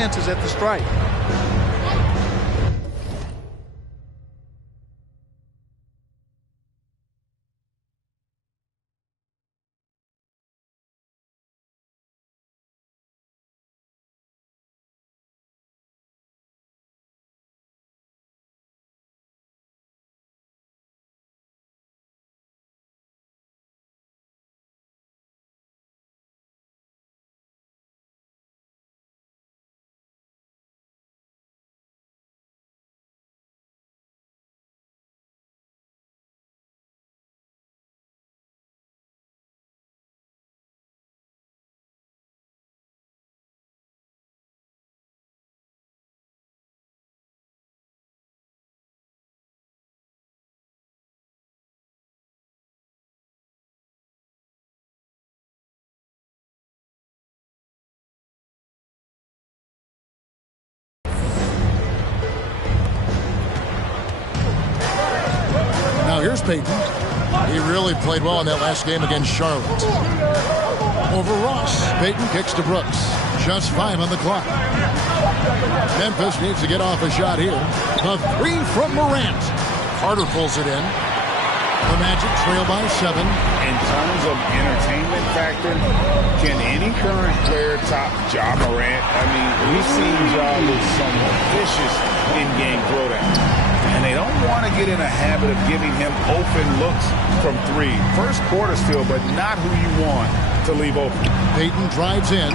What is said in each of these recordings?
chances at the strike. Here's Peyton. He really played well in that last game against Charlotte. Over Ross. Peyton kicks to Brooks. Just 5 on the clock. Memphis needs to get off a shot here. A 3 from Morant. Carter pulls it in. The Magic trail by 7. In terms of entertainment factor, can any current player top Ja Morant? I mean, we've seen Ja with some vicious in-game throwdown. And they don't want to get in a habit of giving him open looks from 3. First quarter still, but not who you want to leave open. Peyton drives in.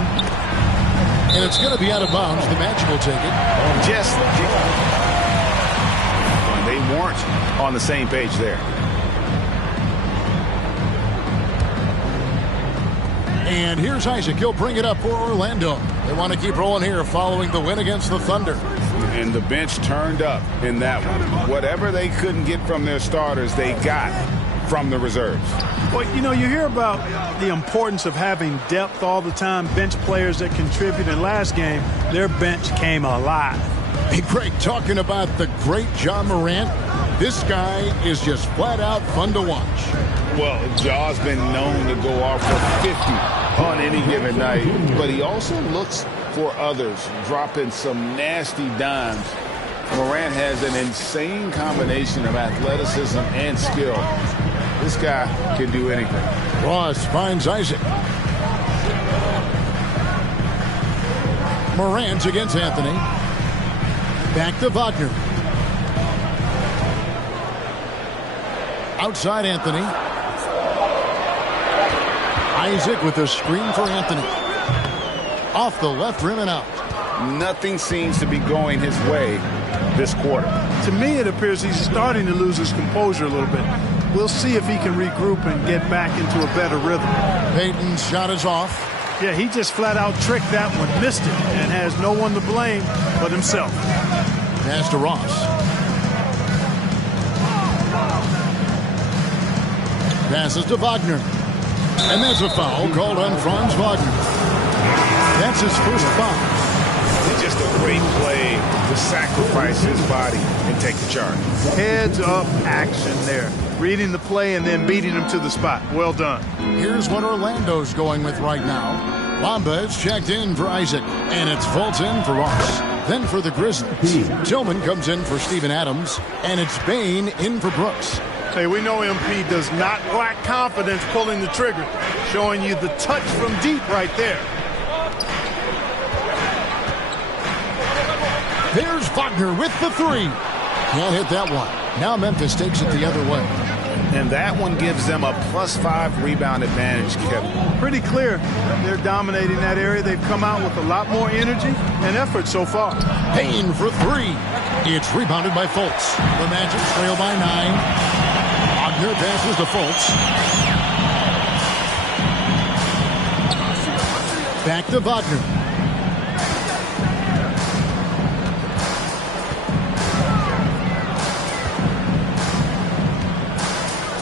And it's going to be out of bounds. The Magic will take it. They weren't on the same page there. And here's Isaac. He'll bring it up for Orlando. They want to keep rolling here following the win against the Thunder. And the bench turned up in that one. Whatever they couldn't get from their starters, they got from the reserves. Well, you know, you hear about the importance of having depth all the time, bench players that contribute. In last game, their bench came alive. Hey, Greg, talking about the great Ja Morant, this guy is just flat out fun to watch. Well, Ja's been known to go off for 50 on any given night, but he also looks for others, dropping some nasty dimes. Morant has an insane combination of athleticism and skill. This guy can do anything. Ross finds Isaac. Morant against Anthony. Back to Wagner. Outside Anthony. Isaac with a screen for Anthony. Off the left rim and out. Nothing seems to be going his way this quarter. To me, it appears he's starting to lose his composure a little bit. We'll see if he can regroup and get back into a better rhythm. Peyton's shot is off. Yeah, he just flat out tricked that one, missed it, and has no one to blame but himself. Pass to Ross. Passes to Wagner. And that's a foul called on Franz Wagner. That's his first foul. It's just a great play to sacrifice his body and take the charge. Heads up action there. Reading the play and then beating him to the spot. Well done. Here's what Orlando's going with right now. Bamba is checked in for Isaac. And it's Fultz in for Ross. Then for the Grizzlies, Tillman comes in for Steven Adams. And it's Bain in for Brooks. Hey, we know MP does not lack confidence pulling the trigger. Showing you the touch from deep right there. There's Wagner with the 3. Can't hit that one. Now Memphis takes it the other way. And that one gives them a +5 rebound advantage, Kevin. Pretty clear. They're dominating that area. They've come out with a lot more energy and effort so far. Payne for 3. It's rebounded by Fultz. The Magic trail by 9. Wagner passes to Fultz. Back to Wagner.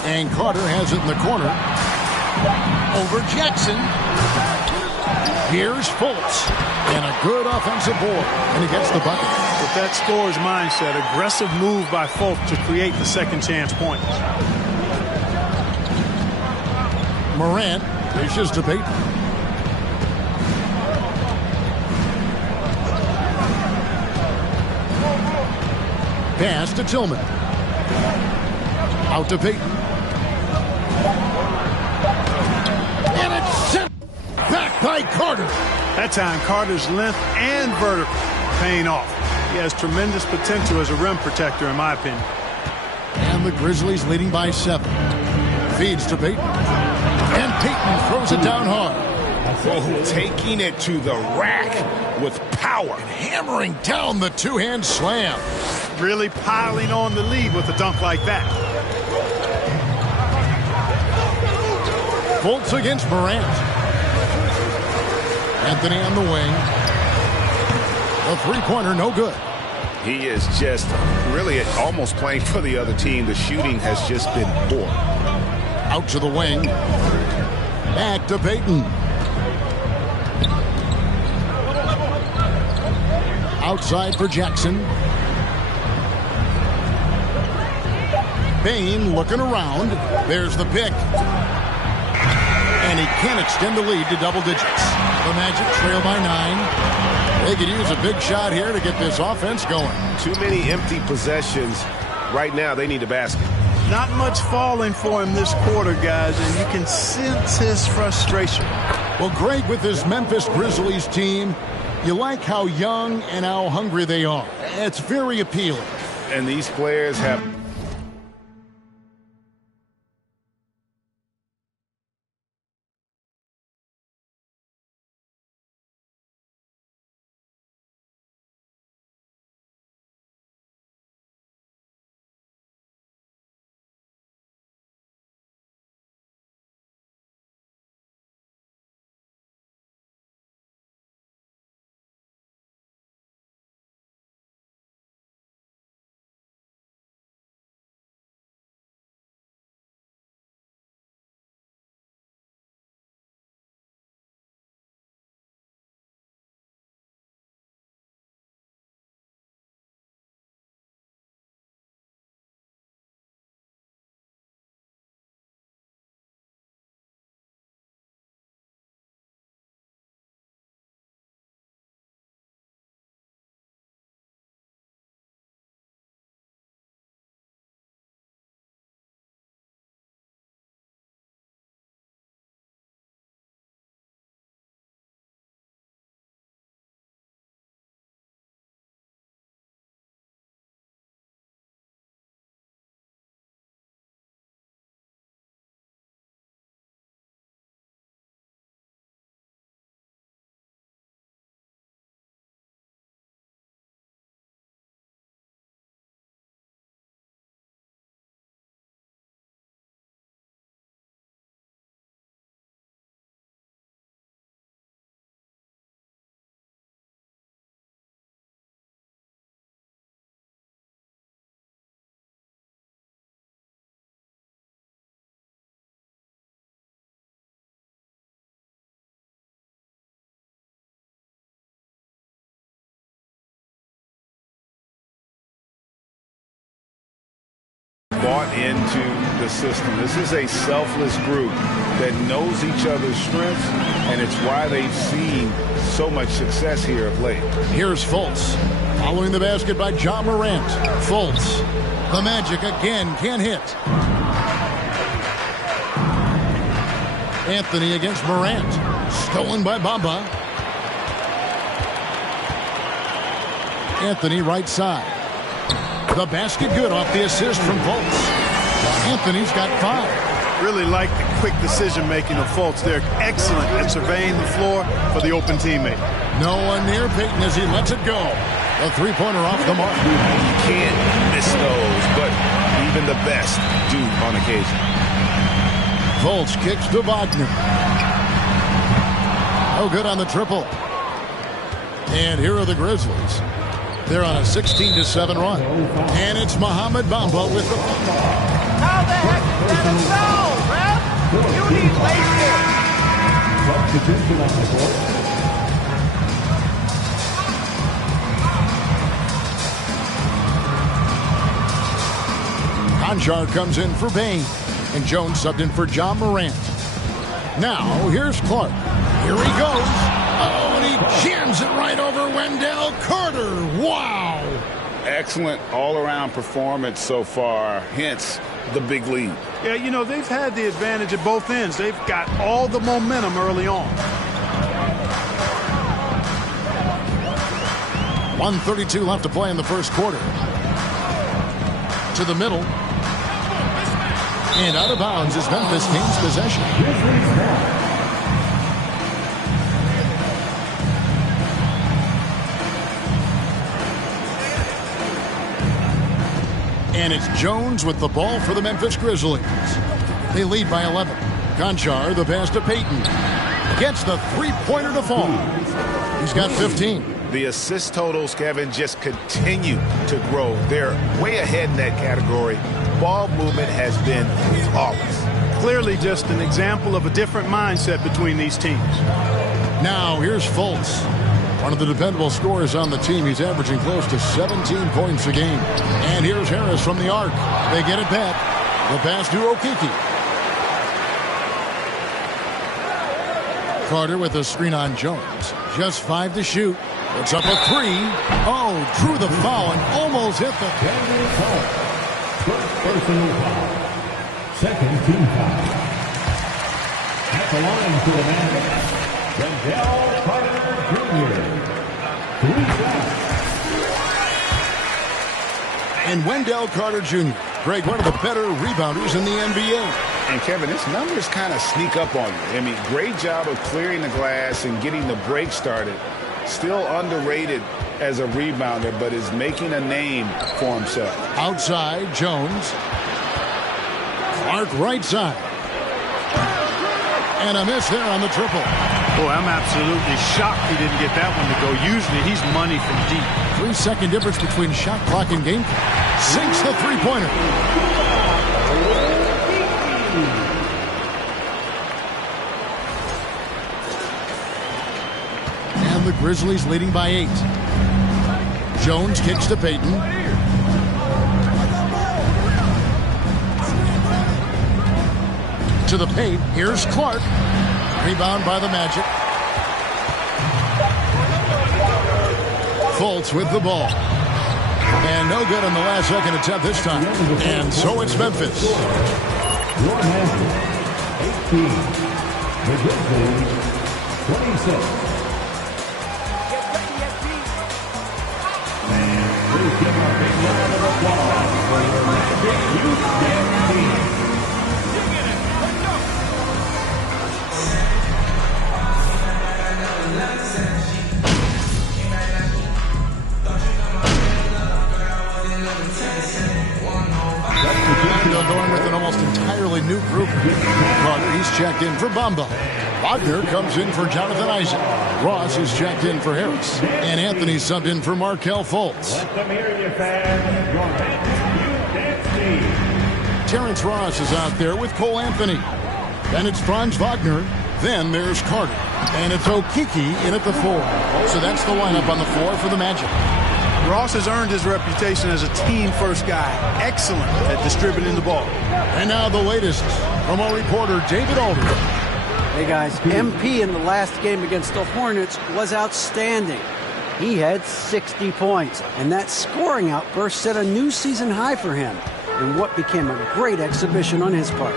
And Carter has it in the corner. Over Jackson. Here's Fultz. And a good offensive board. And he gets the bucket. With that scorer's mindset, aggressive move by Fultz to create the second chance points. Morant dishes to Peyton. Pass to Tillman. Out to Payton. And it's sent back by Carter. That time, Carter's length and vertical paying off. He has tremendous potential as a rim protector, in my opinion. And the Grizzlies leading by 7. Feeds to Payton. And Payton throws it down hard. Oh, taking it to the rack with power. And hammering down the two-hand slam. Really piling on the lead with a dunk like that. Fultz against Morant. Anthony on the wing. A three-pointer, no good. He is just really almost playing for the other team. The shooting has just been poor. Out to the wing. Back to Payton. Outside for Jackson. Bain looking around. There's the pick. And he can't extend the lead to double digits. The Magic trail by 9. They could use a big shot here to get this offense going. Too many empty possessions. Right now, they need a basket. Not much falling for him this quarter, guys, and you can sense his frustration. Well, Greg, with this Memphis Grizzlies team, you like how young and how hungry they are. It's very appealing. And these players have... bought into the system. This is a selfless group that knows each other's strengths, and it's why they've seen so much success here of late. Here's Fultz. Following the basket by John Morant. Fultz. The Magic again can't hit. Anthony against Morant. Stolen by Bamba. Anthony right side. The basket good off the assist from Fultz. Anthony's got 5. Really like the quick decision-making of Fultz. They're excellent at surveying the floor for the open teammate. No one near Payton as he lets it go. A three-pointer off the mark. You can't miss those, but even the best do on occasion. Fultz kicks to Wagner. Oh, good on the triple. And here are the Grizzlies. They're on a 16-7 run. And it's Mohamed Bamba with the... How the heck did it go, ref? You need Conchar comes in for Bain. And Jones subbed in for John Morant. Now, here's Clark. Here he goes. Oh, and he jams it right over Wendell Carter. Wow. excellent all-around performance so far, hence the big lead. Yeah, you know, they've had the advantage at both ends. They've got all the momentum early on. 1:32 left to play in the first quarter. To the middle. And out of bounds as Memphis gains possession. And it's Jones with the ball for the Memphis Grizzlies. They lead by 11. Gonchar, the pass to Payton. Gets the three-pointer to fall. He's got 15. The assist totals, Kevin, just continue to grow. They're way ahead in that category. Ball movement has been flawless. Clearly just an example of a different mindset between these teams. Now here's Fultz. One of the dependable scorers on the team. He's averaging close to 17 points a game. And here's Harris from the arc. They get it back. The pass to Okeke. Carter with a screen on Jones. Just 5 to shoot. It's up a 3. Oh, drew the foul and almost hit the... First personal foul. Second team foul. At the line for the man, Wendell Carter Jr. 3 shots. And Wendell Carter Jr., Greg, one of the better rebounders in the NBA. And, Kevin, his numbers kind of sneak up on you. I mean, great job of clearing the glass and getting the break started. Still underrated as a rebounder, but is making a name for himself. Outside, Jones. Clark right side. And a miss there on the triple. Boy, I'm absolutely shocked he didn't get that one to go. Usually he's money from deep. 3-second difference between shot clock and game clock. Sinks the three-pointer. And the Grizzlies leading by 8. Jones kicks to Payton. To the paint. Here's Clark. Rebound by the Magic. Fultz with the ball. And no good on the last second attempt this time. And so it's Memphis. Your Magic, 18. The Grizzlies, 26. Please give a big round of applause for your Magic Youth Dance Team. Going with an almost entirely new group. Carter, he's checked in for Bamba. Wagner comes in for Jonathan Isaac. Ross is checked in for Harris. And Anthony subbed in for Markelle Fultz. Let them hear you, fans. Your Magic Youth Dance Team. Terrence Ross is out there with Cole Anthony. Then it's Franz Wagner. Then there's Carter. And it's Okeke in at the 4. So that's the lineup on the floor for the Magic. Ross has earned his reputation as a team-first guy. Excellent at distributing the ball. And now the latest from our reporter, David Aldridge. Hey, guys, MP in the last game against the Hornets was outstanding. He had 60 points, and that scoring outburst set a new season high for him in what became a great exhibition on his part.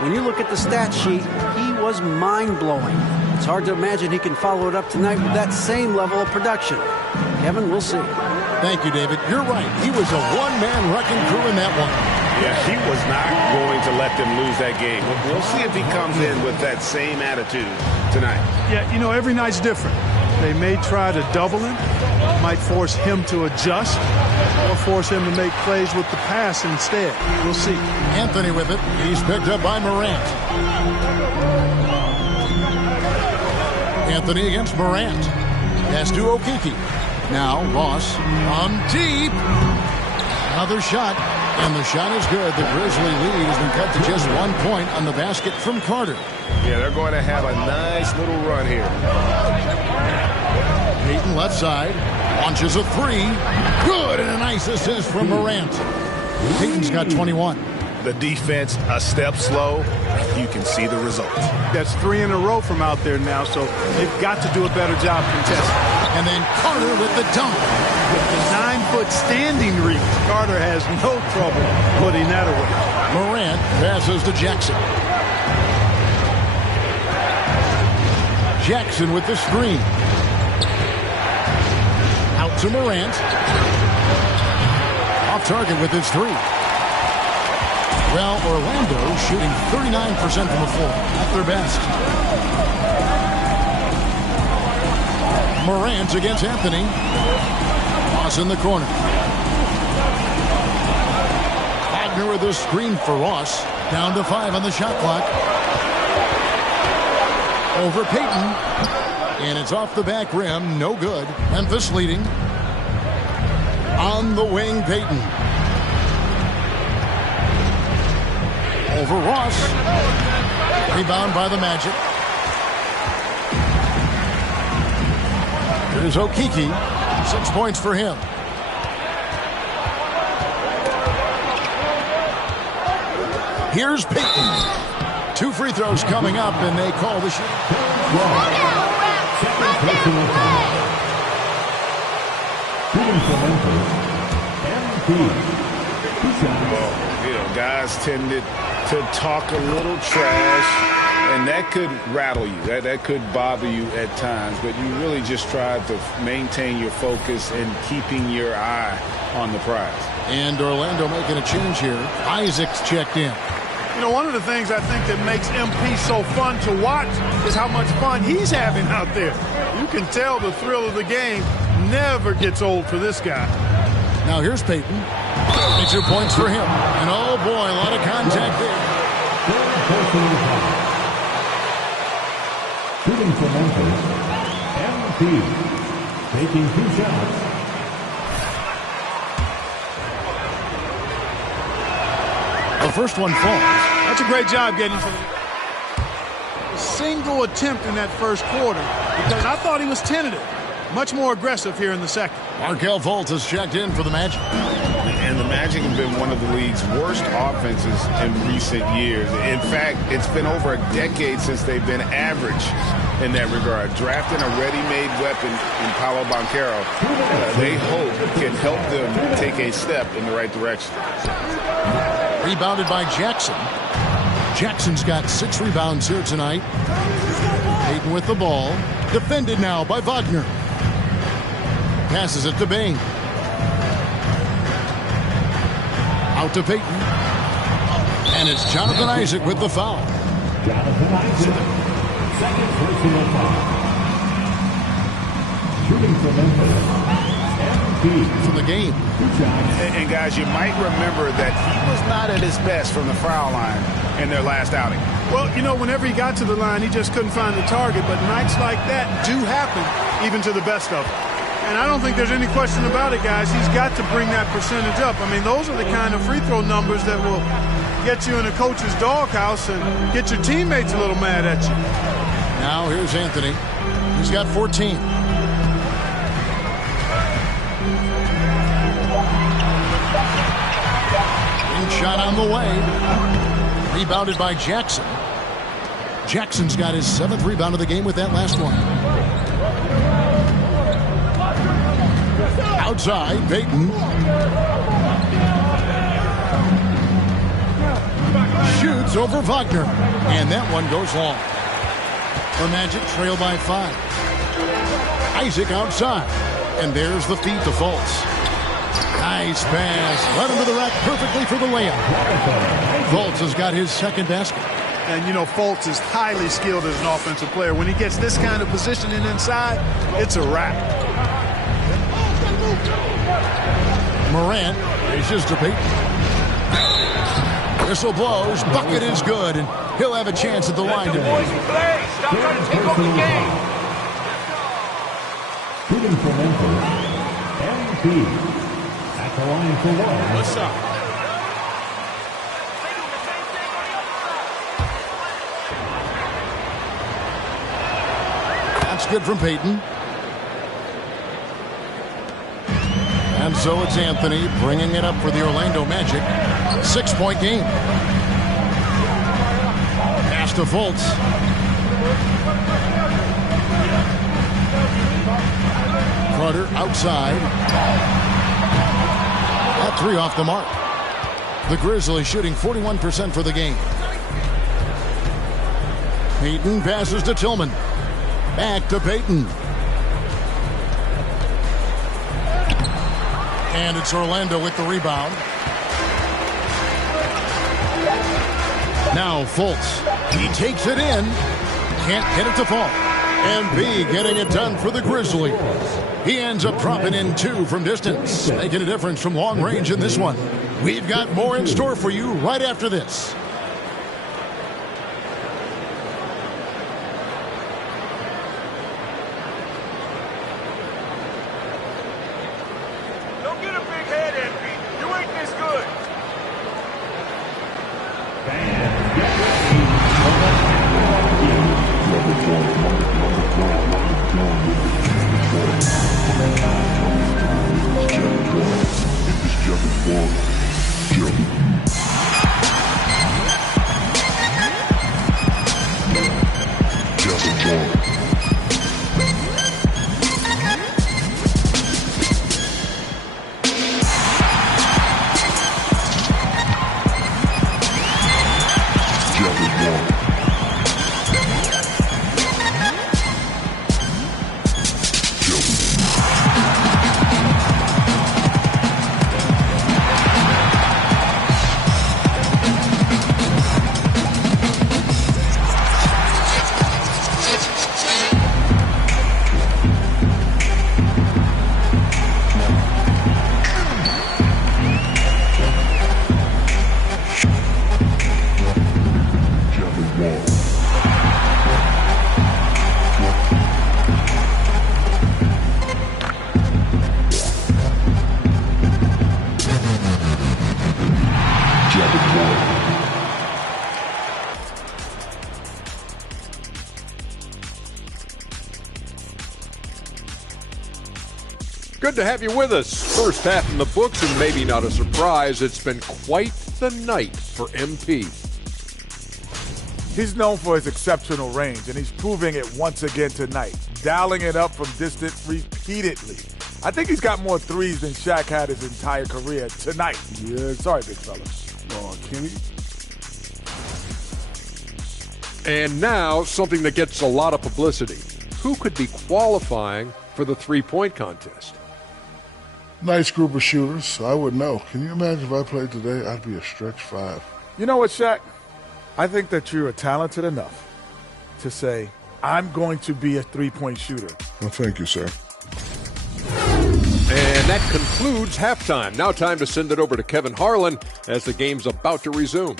When you look at the stat sheet, he was mind-blowing. It's hard to imagine he can follow it up tonight with that same level of production. Kevin, we'll see. Thank you, David. You're right. He was a one-man wrecking crew in that one. Yeah, he was not going to let them lose that game. We'll see if he comes in with that same attitude tonight. Yeah, you know, every night's different. They may try to double him, might force him to adjust, or force him to make plays with the pass instead. We'll see. Anthony with it. He's picked up by Morant. Anthony against Morant. Pass to Okeke. Now Ross on deep. Another shot. And the shot is good. The Grizzly lead has been cut to just 1 point on the basket from Carter. Yeah, they're going to have a nice little run here. Payton left side. Launches a 3. Good. And a nice assist from Morant. Payton's got 21. The defense a step slow, you can see the results. That's 3 in a row from out there now, so they've got to do a better job contesting. And then Carter with the dunk. With the 9-foot standing reach, Carter has no trouble putting that away. Morant passes to Jackson. Jackson with the screen. Out to Morant. Off target with his 3. Well, Orlando shooting 39% from the floor. At their best. Morant against Anthony. Ross in the corner. Wagner with the screen for Ross. Down to 5 on the shot clock. Over Payton. And it's off the back rim. No good. Memphis leading. On the wing, Payton. Over Ross. Rebound by the Magic. Here's Okeke. 6 points for him. Here's Payton. 2 free throws coming up, and they call the shot. Guys tended to talk a little trash, and that could rattle you. That could bother you at times, but you really just try to maintain your focus and keeping your eye on the prize. And Orlando making a change here. Isaac's checked in. You know, one of the things I think that makes MP so fun to watch is how much fun he's having out there. You can tell the thrill of the game never gets old for this guy. Now here's Payton. 2 points for him. And oh boy, a lot of contact there. Shooting for Memphis, MP, taking 2 shots. The first one falls. That's a great job getting to a single attempt in that first quarter because I thought he was tentative. Much more aggressive here in the second. Markelle Fultz has checked in for the Magic. And the Magic have been one of the league's worst offenses in recent years. In fact, it's been over a decade since they've been average in that regard. Drafting a ready-made weapon in Paolo Banchero, they hope can help them take a step in the right direction. Rebounded by Jackson. Jackson's got 6 rebounds here tonight. Payton with the ball. Defended now by Wagner. Passes it to Bain. Out to Payton. And it's Jonathan Isaac with the foul. Jonathan Isaac, second personal foul. Shooting for Memphis, MP. For the game. And guys, you might remember that he was not at his best from the foul line in their last outing. Well, you know, whenever he got to the line, he just couldn't find the target. But nights like that do happen, even to the best of them. And I don't think there's any question about it, guys. He's got to bring that percentage up. I mean, those are the kind of free throw numbers that will get you in a coach's doghouse and get your teammates a little mad at you. Now here's Anthony. He's got 14. Shot on the way. Rebounded by Jackson. Jackson's got his 7th rebound of the game with that last one. Outside, Payton. Shoots over Wagner. And that one goes long. The Magic trail by 5. Isaac outside. And there's the feed to Fultz. Nice pass. Led him to the rack perfectly for the layup. Fultz has got his 2nd basket. And, you know, Fultz is highly skilled as an offensive player. When he gets this kind of positioning inside, it's a wrap. Morant races to Payton. Whistle blows. Bucket is good. And he'll have a chance at the line today. Stop trying to take over the game. Shooting for Memphis, MP. At the line for 1. What's up? That's good from Payton. And so it's Anthony bringing it up for the Orlando Magic. 6-point game. to Fultz. Carter outside. At 3 off the mark. The Grizzlies shooting 41% for the game. Payton passes to Tillman. Back to Payton. And it's Orlando with the rebound. Now Fultz. He takes it in. Can't get it to fall. And B getting it done for the Grizzlies. He ends up dropping in 2 from distance, making a difference from long range in this one. We've got more in store for you right after this. Don't get a big head, MP. You ain't this good. Good to have you with us. First half in the books, and maybe not a surprise, it's been quite the night for MP. He's known for his exceptional range, and he's proving it once again tonight, dialing it up from distance repeatedly. I think he's got more threes than Shaq had his entire career tonight. Yeah, sorry, big fella. Oh, Kenny. And now, something that gets a lot of publicity. Who could be qualifying for the three-point contest? Nice group of shooters. I would know. Can you imagine if I played today? I'd be a stretch 5. You know what, Shaq? I think that you are talented enough to say, I'm going to be a three-point shooter. Well, thank you, sir. And that concludes halftime. Now time to send it over to Kevin Harlan as the game's about to resume.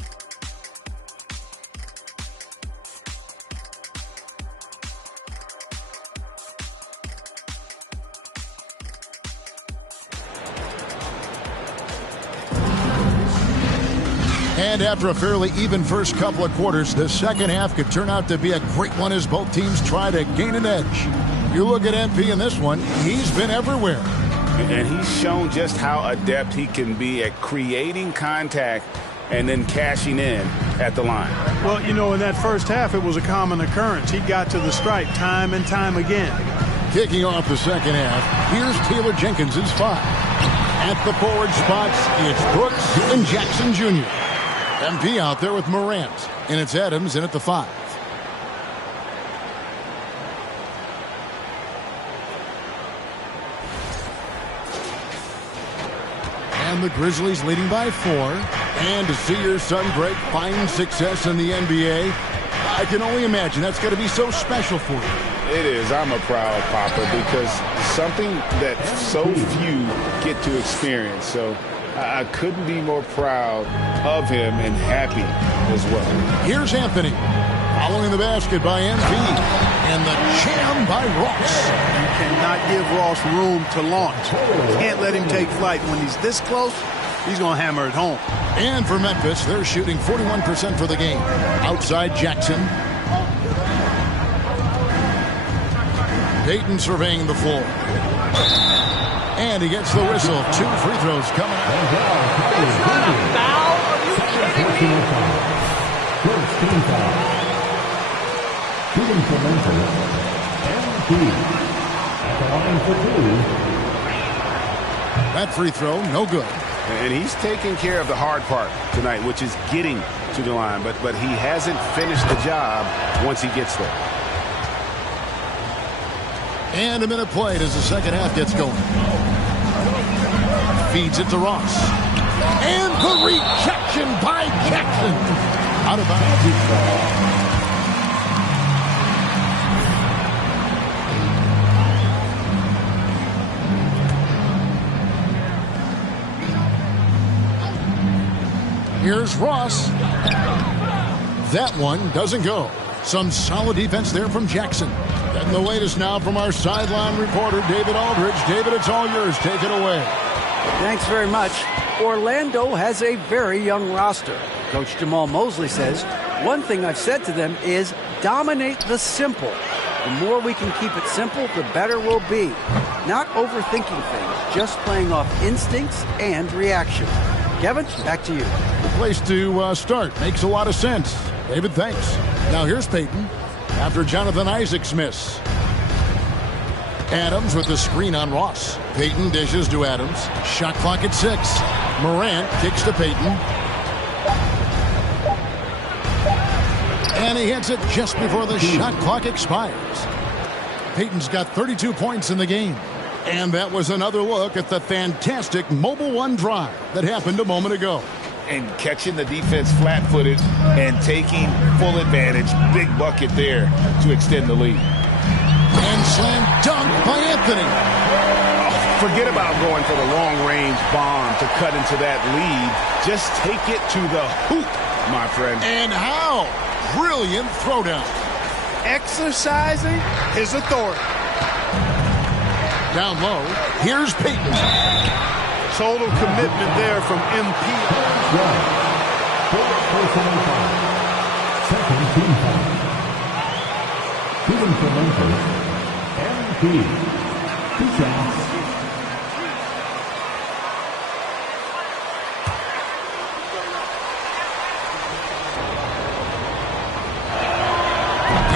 And after a fairly even first couple of quarters, the second half could turn out to be a great one as both teams try to gain an edge. You look at MP in this one, he's been everywhere. And he's shown just how adept he can be at creating contact and then cashing in at the line. Well, you know, in that first half, it was a common occurrence. He got to the stripe time and time again. Kicking off the second half, here's Taylor Jenkins' 5. At the forward spots, it's Brooks and Jackson Jr. MP out there with Morant, and it's Adams in at the 5. And the Grizzlies leading by 4. And to see your son Greg find success in the NBA, I can only imagine that's going to be so special for you. It is. I'm a proud papa because something that so few get to experience. So I couldn't be more proud of him and happy as well. Here's Anthony. Following the basket by MP. And the jam by Ross. You cannot give Ross room to launch. You can't let him take flight. When he's this close, he's going to hammer it home. And for Memphis, they're shooting 41% for the game. Outside Jackson. Payton surveying the floor. And he gets the whistle. 2 free throws coming up. That's not a foul. Are you kidding me? First team foul. Shooting for Memphis, MP. At the line for two. That free throw, no good. And he's taking care of the hard part tonight, which is getting to the line. But he hasn't finished the job once he gets there. And a minute played as the second half gets going. Feeds it to Ross. And the rejection by Jackson. Out of bounds. Here's Ross. That one doesn't go. Some solid defense there from Jackson. And the latest now from our sideline reporter, David Aldridge. David, it's all yours. Take it away. Thanks very much. Orlando has a very young roster. Coach Jamal Mosley says, one thing I've said to them is dominate the simple. The more we can keep it simple, the better we'll be. Not overthinking things, just playing off instincts and reaction. Kevin, back to you. The place to start. Makes a lot of sense. David, thanks. Now here's Payton after Jonathan Isaac's miss. Adams with the screen on Ross. Payton dishes to Adams. Shot clock at 6. Morant kicks to Payton. And he hits it just before the shot clock expires. Payton's got 32 points in the game. And that was another look at the fantastic Mobile One drive that happened a moment ago. And catching the defense flat-footed and taking full advantage. Big bucket there to extend the lead. And slam dunk by Anthony. Oh, forget about going for the long-range bomb to cut into that lead. Just take it to the hoop, my friend. And how? Brilliant throwdown. Exercising his authority. Down low, here's Payton. Total commitment there from MP. Second team foul. Shooting for Memphis, MP. 2 shots.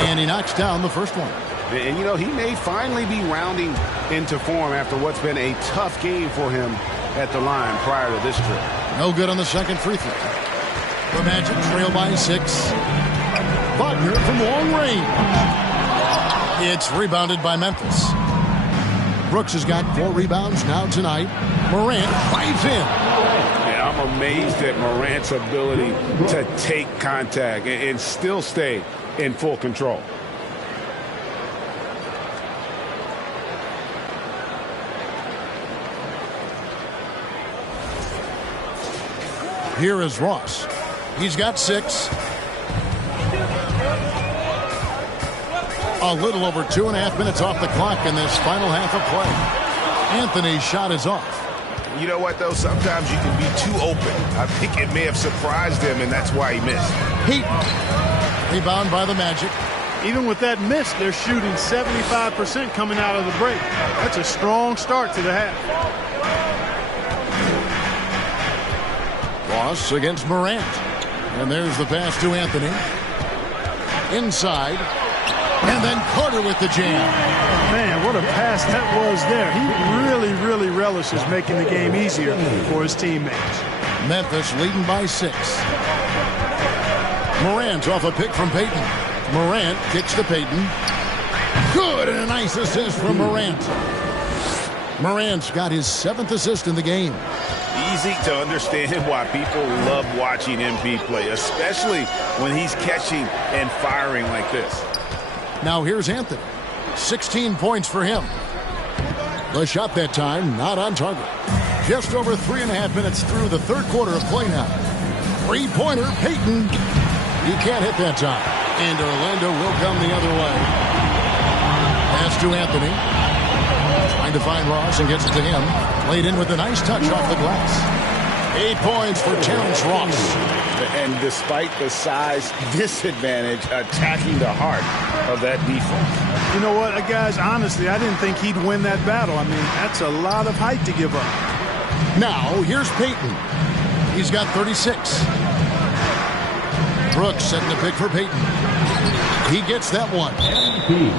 And he knocks down the first one. And, you know, he may finally be rounding into form after what's been a tough game for him at the line prior to this trip. No good on the second free throw. The Magic trail by 6. Wagner from long range. It's rebounded by Memphis. Brooks has got 4 rebounds now tonight. Morant drives in. Yeah, I'm amazed at Morant's ability to take contact and still stay in full control. Here is Ross. He's got 6. A little over 2.5 minutes off the clock in this final half of play. Anthony's shot is off. You know what, though? Sometimes you can be too open. I think it may have surprised him, and that's why he missed. Heat. Rebound by the Magic. Even with that miss, they're shooting 75% coming out of the break. That's a strong start to the half. Ross against Morant. And there's the pass to Anthony. Inside. And then Carter with the jam. Man, what a pass that was there. He really relishes making the game easier for his teammates. Memphis leading by 6. Morant off a pick from Payton. Morant kicks to Payton. Good, and a nice assist from Morant. Morant's got his 7th assist in the game. Easy to understand why people love watching MP play, especially when he's catching and firing like this. Now here's Anthony. 16 points for him. The shot that time not on target. Just over 3.5 minutes through the third quarter of play now. 3-pointer, Payton. He can't hit that time. And Orlando will come the other way. Pass to Anthony. Trying to find Ross and gets it to him. Played in with a nice touch off the glass. 8 points for Terrence Ross. And despite the size disadvantage, attacking the heart of that defense. You know what, guys, honestly, I didn't think he'd win that battle. I mean, that's a lot of height to give up. Now, here's Payton. He's got 36. Brooks setting the pick for Payton. He gets that one.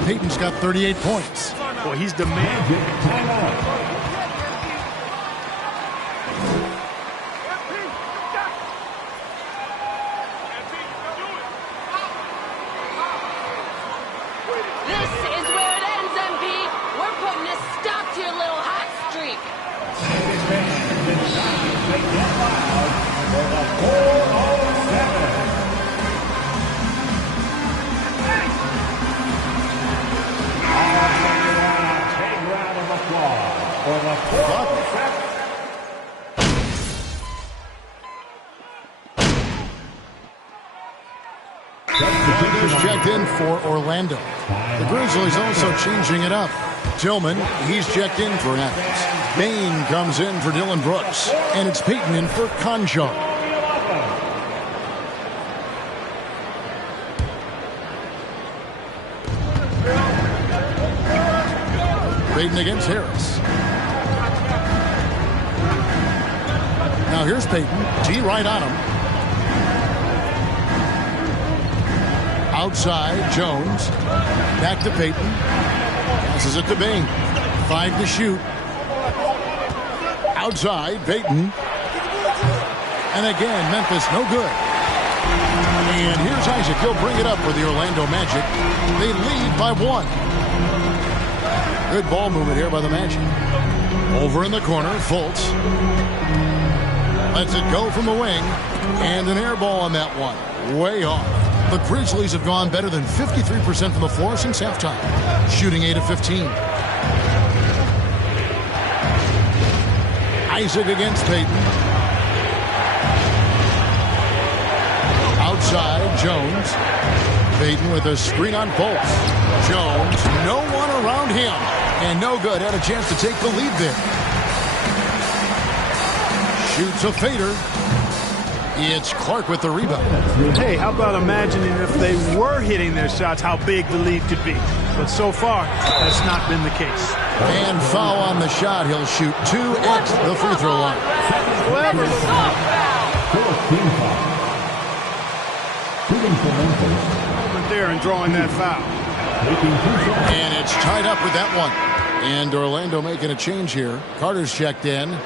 Payton's got 38 points. Boy, he's demanding. This is where it ends, MP. We're putting a stop to your little hot streak. There's checked in for Orlando. The Grizzlies also changing it up. Tillman, he's checked in for Athens. Bain comes in for Dylan Brooks. And it's Payton in for Conjar. Payton against Harris. Now here's Payton. T right on him. Outside, Jones. Back to Payton. Passes it to Bain. 5 to shoot. Outside, Payton. And again, Memphis, no good. And here's Isaac. He'll bring it up for the Orlando Magic. They lead by 1. Good ball movement here by the Magic. Over in the corner, Fultz. Lets it go from the wing. And an air ball on that one. Way off. The Grizzlies have gone better than 53% from the floor since halftime, shooting 8 of 15. Isaac against Payton. Outside, Jones. Payton with a screen on Fultz. Jones, no one around him. And no good. Had a chance to take the lead there. Shoots a fader. It's Clark with the rebound. Hey, how about imagining if they were hitting their shots, how big the lead could be. But so far, that's not been the case. And foul on the shot. He'll shoot 2 at the free throw line. Whoever. Moment there and drawing that foul. And it's tied up with that one. And Orlando making a change here. Carter's checked in.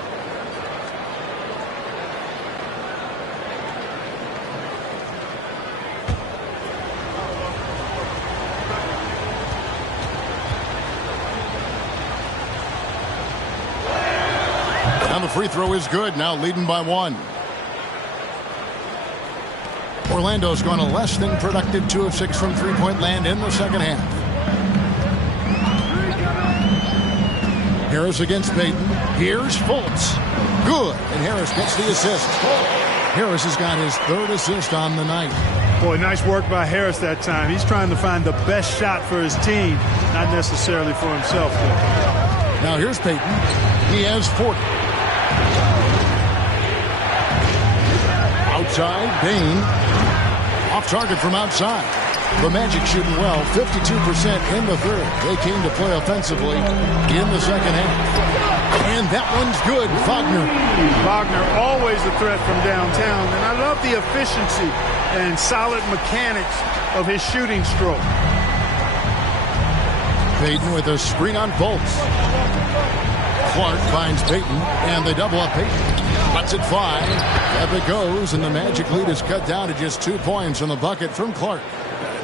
The free throw is good, now leading by 1. Orlando's gone a less than productive 2 of 6 from three-point land in the second half. Harris against Payton. Here's Fultz. Good, and Harris gets the assist. Harris has got his 3rd assist on the night. Boy, nice work by Harris that time. He's trying to find the best shot for his team, not necessarily for himself. Now here's Payton. He has 40. Outside, Bain. Off target from outside. The Magic shooting well, 52% in the 3rd. They came to play offensively in the second half. And that one's good, Wagner. Wagner, always a threat from downtown. And I love the efficiency and solid mechanics of his shooting stroke. Payton with a screen on Fultz. Clark finds Payton, and they double up Payton. Lets it fly. Up it goes, and the Magic lead is cut down to just 2 points on the bucket from Clark.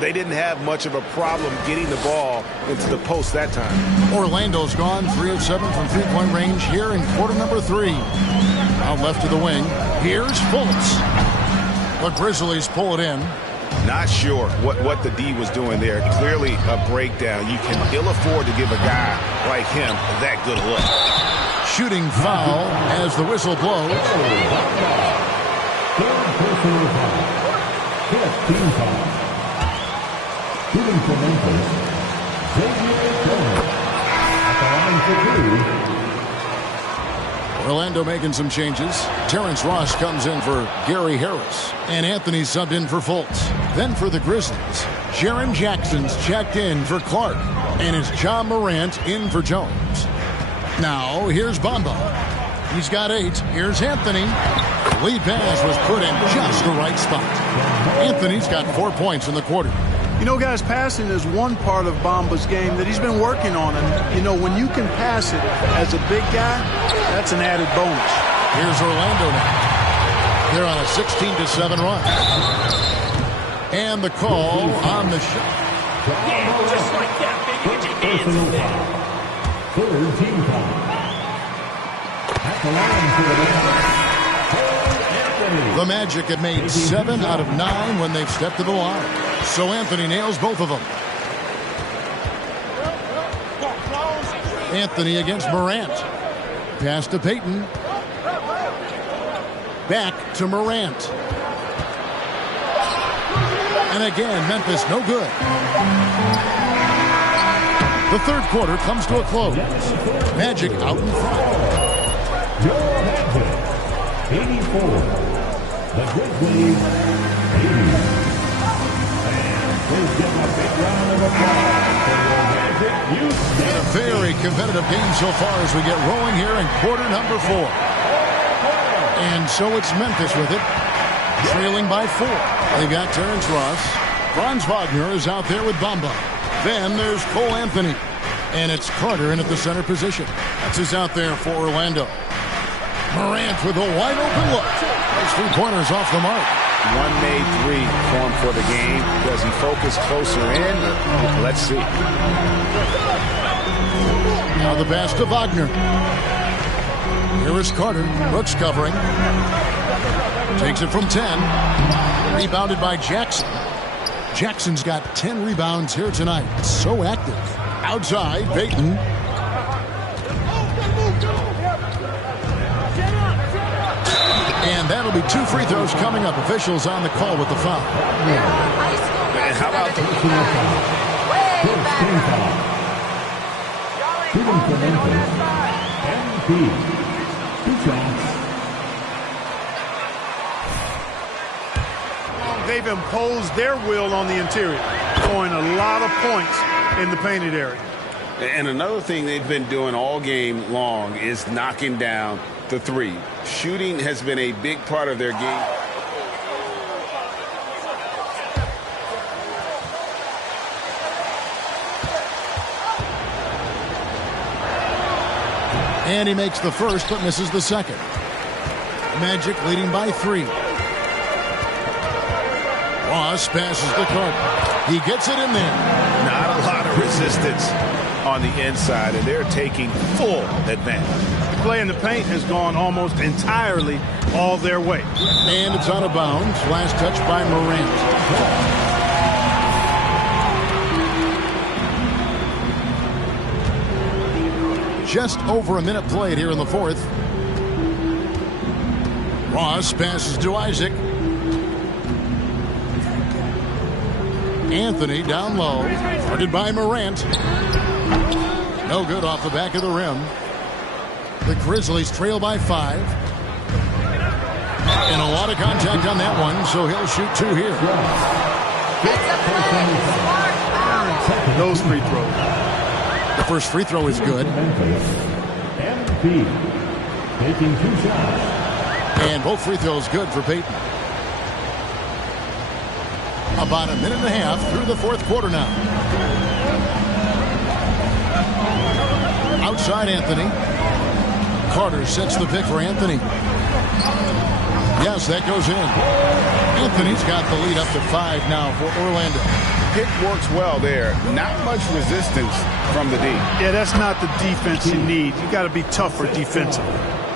They didn't have much of a problem getting the ball into the post that time. Orlando's gone 3 of 7 from three-point range here in quarter number 3. Out left to the wing. Here's Fultz. The Grizzlies pull it in. Not sure what the D was doing there. Clearly a breakdown. You can ill afford to give a guy like him that good a look. Shooting foul as the whistle blows. Shooting for Memphis, Xavier Jones. At the line for 2. Orlando making some changes. Terrence Ross comes in for Gary Harris. And Anthony subbed in for Fultz. Then for the Grizzlies, Jaren Jackson's checked in for Clark. And it's John Morant in for Jones. Now, here's Bamba. He's got 8. Here's Anthony. Lead pass was put in just the right spot. Anthony's got 4 points in the quarter. You know, guys, passing is one part of Bamba's game that he's been working on. And, you know, when you can pass it as a big guy, that's an added bonus. Here's Orlando now. They're on a 16-7 run. And the call on the shot. Yeah, just like that, baby. Get your hands in there. Third team foul. At the line for the The Magic have made 7 out of 9 when they've stepped to the line. So Anthony nails both of them. Anthony against Morant. Pass to Payton. Back to Morant. And again, Memphis no good. The third quarter comes to a close. Magic out in front. Your Magic, 84. The Grizzlies, 80. And please give a big round of applause for your Magic. And a very competitive game so far as we get rolling here in quarter number 4. And so it's Memphis with it, trailing by 4. They've got Terrence Ross. Franz Wagner is out there with Bamba. Then there's Cole Anthony. And it's Carter in at the center position. That's who's out there for Orlando. Morant with a wide open look. Those 3-pointers off the mark. One made 3 for him for the game. Does he focus closer in? Let's see. Now the pass to Wagner. Here is Carter. Brooks covering. Takes it from 10. Rebounded by Jackson. Jackson's got 10 rebounds here tonight. So active. Outside, Payton. And that'll be 2 free throws coming up. Officials on the call with the foul. And how about the They've imposed their will on the interior, scoring a lot of points in the painted area. And another thing they've been doing all game long is knocking down the 3. Shooting has been a big part of their game. And he makes the first but misses the second. Magic leading by 3. Ross passes the Carter. He gets it in there. Not a lot of resistance on the inside, and they're taking full advantage. The play in the paint has gone almost entirely all their way. And it's out of bounds. Last touch by Morant. Just over a minute played here in the fourth. Ross passes to Isaac. Anthony down low. Guarded by Morant. No good off the back of the rim. The Grizzlies trail by 5. And a lot of contact on that one, so he'll shoot 2 here. Those free throws. The first free throw is good. MP taking 2 shots. And both free throws good for Payton. About a minute and a half through the fourth quarter now. Outside Anthony. Carter sets the pick for Anthony. Yes, that goes in. Anthony's got the lead up to 5 now for Orlando. Pick works well there. Not much resistance from the D. Yeah, that's not the defense you need. You got to be tougher defensively.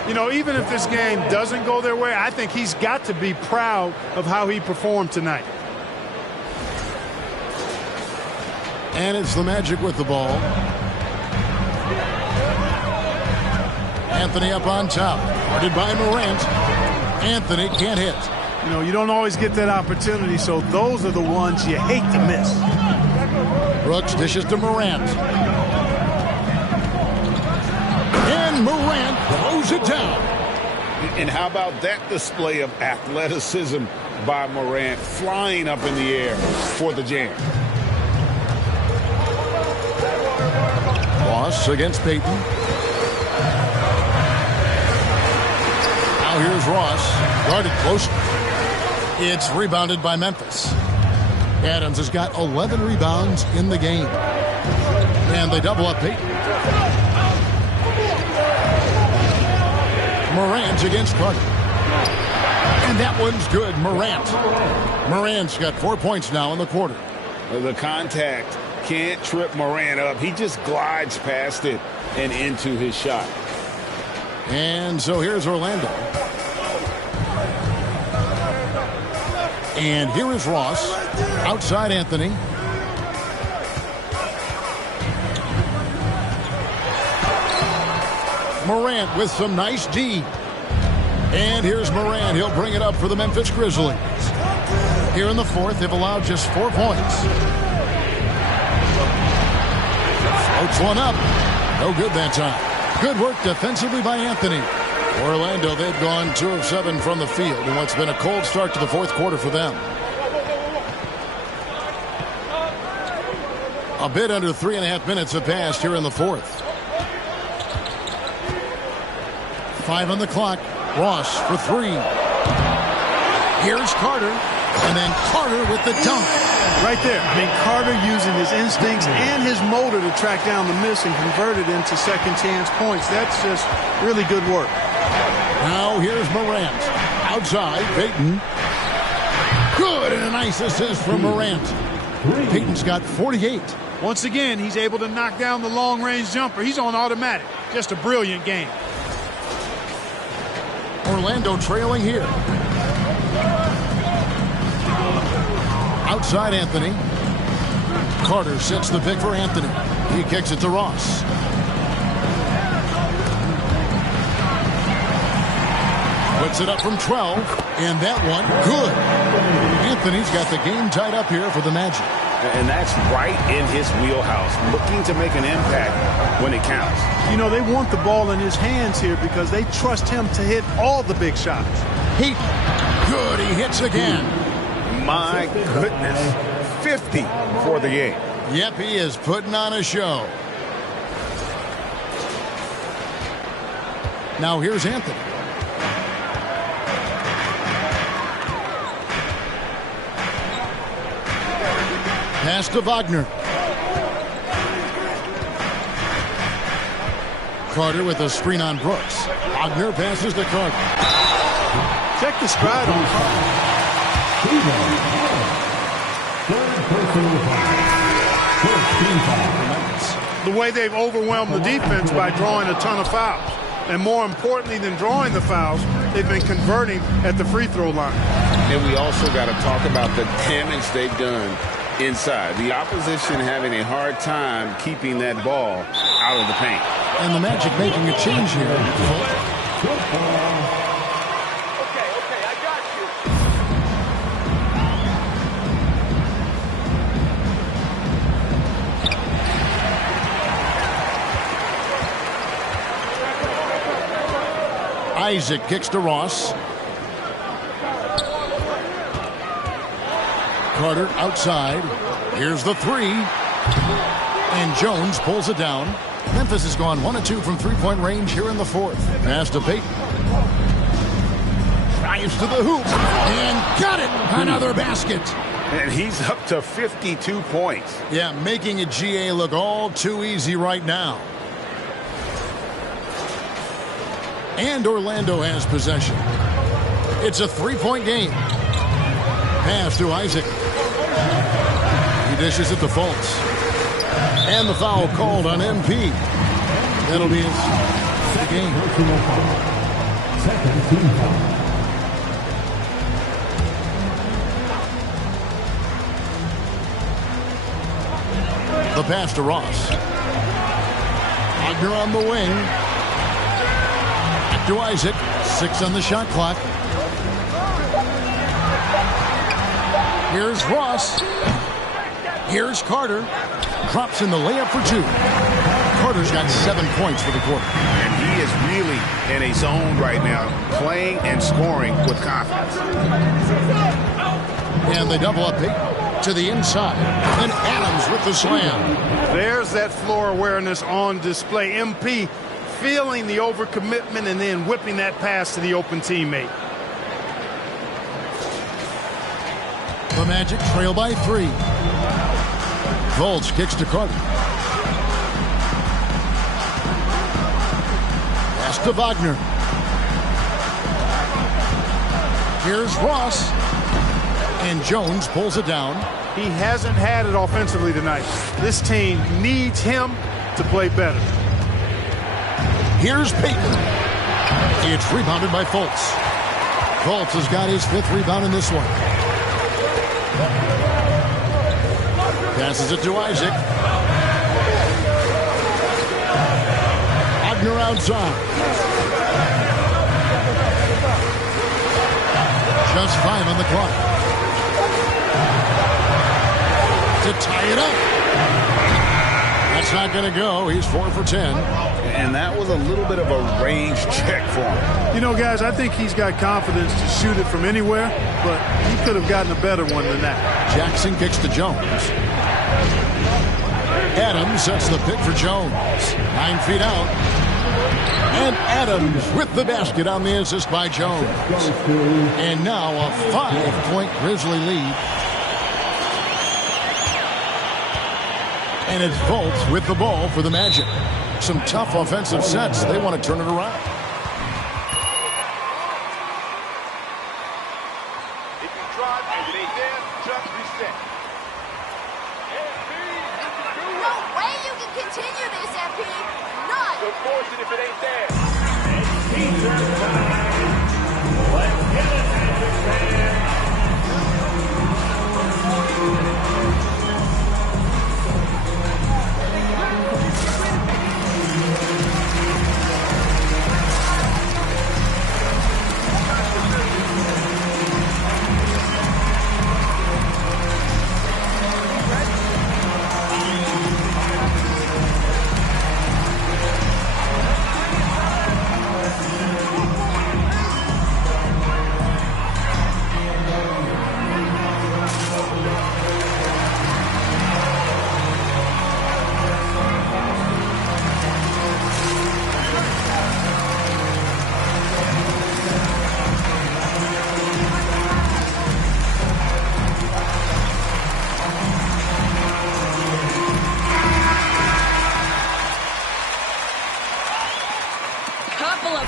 You know, even if this game doesn't go their way, I think he's got to be proud of how he performed tonight. And it's the Magic with the ball. Anthony up on top. Guarded by Morant. Anthony can't hit. You know, you don't always get that opportunity, so those are the ones you hate to miss. Brooks dishes to Morant. And Morant blows it down. And how about that display of athleticism by Morant, flying up in the air for the jam. Ross against Payton. Now here's Ross. Guarded close. It's rebounded by Memphis. Adams has got 11 rebounds in the game. And they double up Peyton. Morant against Carter. And that one's good. Morant's got 4 points now in the quarter. The contact can't trip Morant up. He just glides past it and into his shot. And so here's Orlando. And here is Ross. Outside Anthony. Morant with some nice D. And here's Morant. He'll bring it up for the Memphis Grizzlies. Here in the fourth, they've allowed just 4 points. Floats one up. No good that time. Good work defensively by Anthony. Orlando, they've gone 2 of 7 from the field in what's been a cold start to the fourth quarter for them. A bit under 3.5 minutes have passed here in the fourth. 5 on the clock. Ross for 3. Here's Carter. And then Carter with the dunk. Right there. I mean, Carter using his instincts and his motor to track down the miss and convert it into second chance points. That's just really good work. Now here's Morant. Outside, Peyton. Good, and a nice assist from Morant. Peyton's got 48. Once again, he's able to knock down the long-range jumper. He's on automatic. Just a brilliant game. Orlando trailing here. Outside Anthony. Carter sets the pick for Anthony. He kicks it to Ross. Puts it up from 12. And that one, good. Anthony's got the game tied up here for the Magic. And that's right in his wheelhouse, looking to make an impact when it counts. You know, they want the ball in his hands here because they trust him to hit all the big shots. He, good, he hits again. My goodness, 50 for the game. Yep, he is putting on a show. Now here's Anthony. Pass to Wagner. Carter with a screen on Brooks. Wagner passes to Carter. Check the stride on Carter. The way they've overwhelmed the defense by drawing a ton of fouls. And more importantly than drawing the fouls, they've been converting at the free throw line. And we also got to talk about the damage they've done inside. The opposition having a hard time keeping that ball out of the paint. And the Magic making a change here. Okay, I got you. Isaac kicks to Ross. Carter outside. Here's the 3. And Jones pulls it down. Memphis has gone 1 of 2 from three-point range here in the fourth. Pass to Peyton. Drives to the hoop. And got it. Another basket. And he's up to 52 points. Yeah, making a GA look all too easy right now. And Orlando has possession. It's a 3-point game. Pass to Isaac. He dishes it to Fultz. And the foul called on MP. That'll be his game. Second team foul. The pass to Ross. Wagner on the wing. Back to Isaac. 6 on the shot clock. Here's Ross. Here's Carter. Drops in the layup for 2. Carter's got 7 points for the quarter. And he is really in a zone right now, playing and scoring with confidence. And they double up to the inside. And Adams with the slam. There's that floor awareness on display. MP feeling the overcommitment and then whipping that pass to the open teammate. The The Magic trail by 3. Fultz kicks to Carter. Pass to Wagner. Here's Ross. And Jones pulls it down. He hasn't had it offensively tonight. This team needs him to play better. Here's Payton. It's rebounded by Fultz. Fultz has got his 5th rebound in this one. Passes it to Isaac. Wagner outside. Just 5 on the clock. To tie it up. That's not going to go. He's 4 for 10. And that was a little bit of a range check for him. You know, guys, I think he's got confidence to shoot it from anywhere, but he could have gotten a better one than that. Jackson kicks to Jones. Adams sets the pick for Jones. 9 feet out. And Adams with the basket on the assist by Jones. And now a 5-point Grizzly lead. And it's Fultz with the ball for the Magic. Some tough offensive sets. They want to turn it around. If you drive and it ain't there, just reset. No way you can continue this, MP. None. So force it if it ain't there. Let's get it, Magic fans.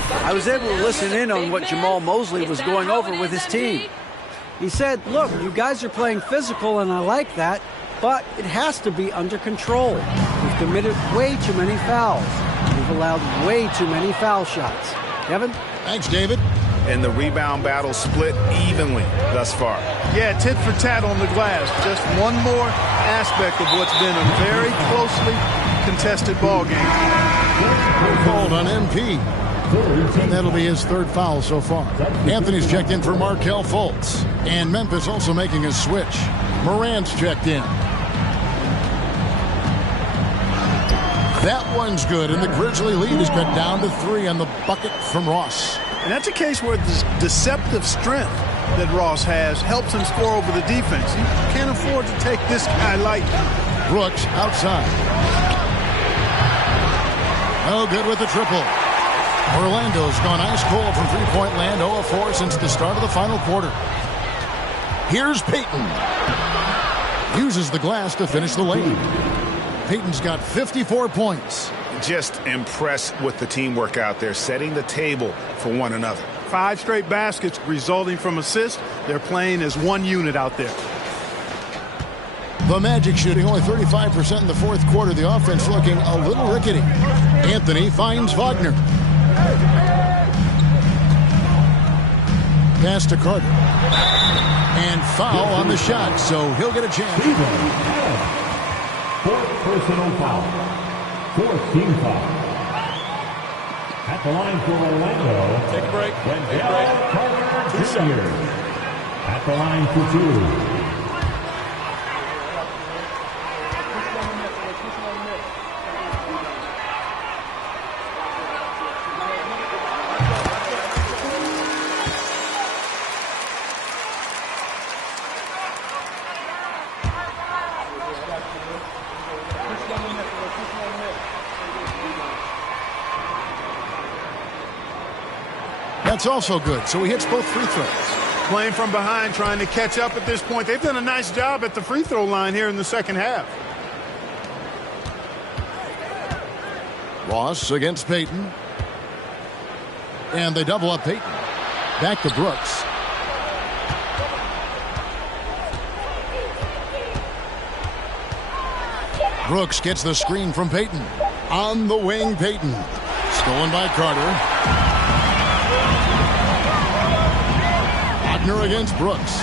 I was able to listen in on what Jamal Mosley was going over with his team. He said, look, you guys are playing physical, and I like that, but it has to be under control. We've committed way too many fouls. We've allowed way too many foul shots. Kevin? Thanks, David. And the rebound battle split evenly thus far. Yeah, tit for tat on the glass. Just one more aspect of what's been a very closely contested ball game. Called on MP. And that'll be his 3rd foul so far. Anthony's checked in for Markelle Fultz. And Memphis also making a switch. Morant's checked in. That one's good, and the Grizzly lead is cut down to 3 on the bucket from Ross. And that's a case where the deceptive strength that Ross has helps him score over the defense. He can't afford to take this guy lightly. Brooks outside. No good with the triple. Orlando's gone ice cold from three-point land, 0 of 4 since the start of the final quarter. Here's Payton. Uses the glass to finish the lead. Payton's got 54 points. Just impressed with the teamwork out there, setting the table for one another. 5 straight baskets resulting from assists. They're playing as one unit out there. The Magic shooting only 35% in the 4th quarter. The offense looking a little rickety. Anthony finds Wagner. Pass to Carter. And foul on the shot, so he'll get a chance. 4th personal foul. 4th team foul. At the line for Orlando. Take a break. Wendell Carter Jr. At the line for 2. That's also good, so he hits both free throws. playing from behind, trying to catch up at this point. They've done a nice job at the free throw line here in the second half. Ross against Payton. And they double up Payton. Back to Brooks. Brooks gets the screen from Payton. On the wing, Payton. Stolen by Carter. Wagner against Brooks.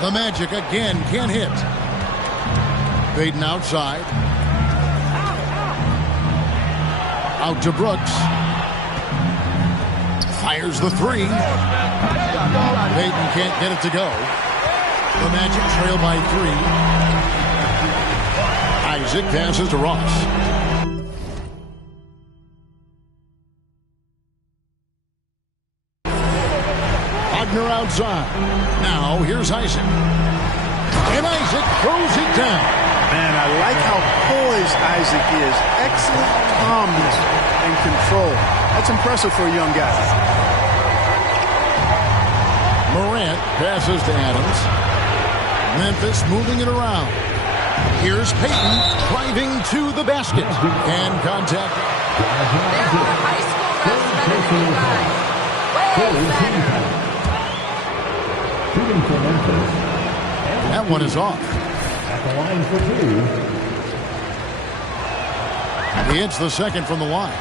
The Magic again can't hit. Payton outside. Out to Brooks. Fires the three. Payton can't get it to go. The Magic trail by 3. Isaac passes to Ross. Wagner outside. Now here's Isaac. And Isaac throws it down. Man, I like how poised Isaac is. Excellent calmness and control. That's impressive for a young guy. Morant passes to Adams. Memphis moving it around. Here's Payton driving to the basket. And contact. There are high school refs better than you guys. Way better. Shooting for Memphis. That one is off. At the line for 2. He hits the second from the line.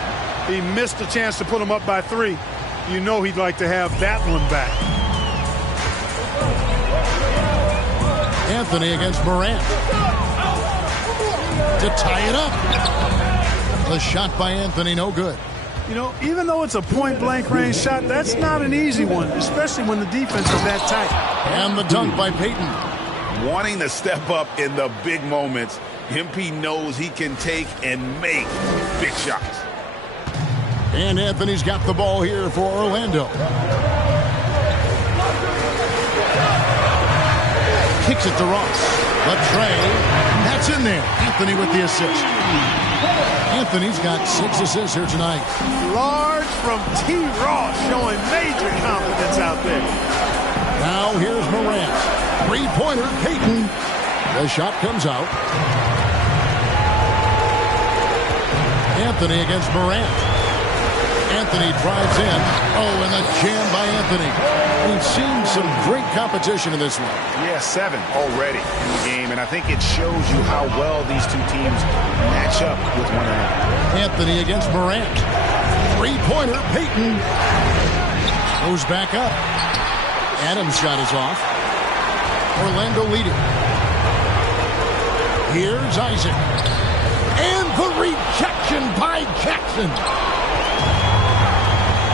He missed a chance to put him up by 3. You know he'd like to have that one back. Anthony against Morant. To tie it up. The shot by Anthony, no good. You know, even though it's a point-blank range shot, that's not an easy one, especially when the defense is that tight. And the dunk by Payton. Wanting to step up in the big moments, MP knows he can take and make big shots. And Anthony's got the ball here for Orlando. Kicks it to Ross. The tray. That's in there. Anthony with the assist. Anthony's got 6 assists here tonight. Large from T. Ross, showing major confidence out there. Now here's Morant. Three-pointer, Payton. The shot comes out. Anthony against Morant. Anthony drives in. Oh, and a jam by Anthony. We've seen some great competition in this one. Yeah, 7 already in the game, and I think it shows you how well these two teams match up with one another. Anthony against Morant. Three-pointer, Payton. Goes back up. Adams' shot is off. Orlando leading. Here's Isaac. And the rejection by Jackson.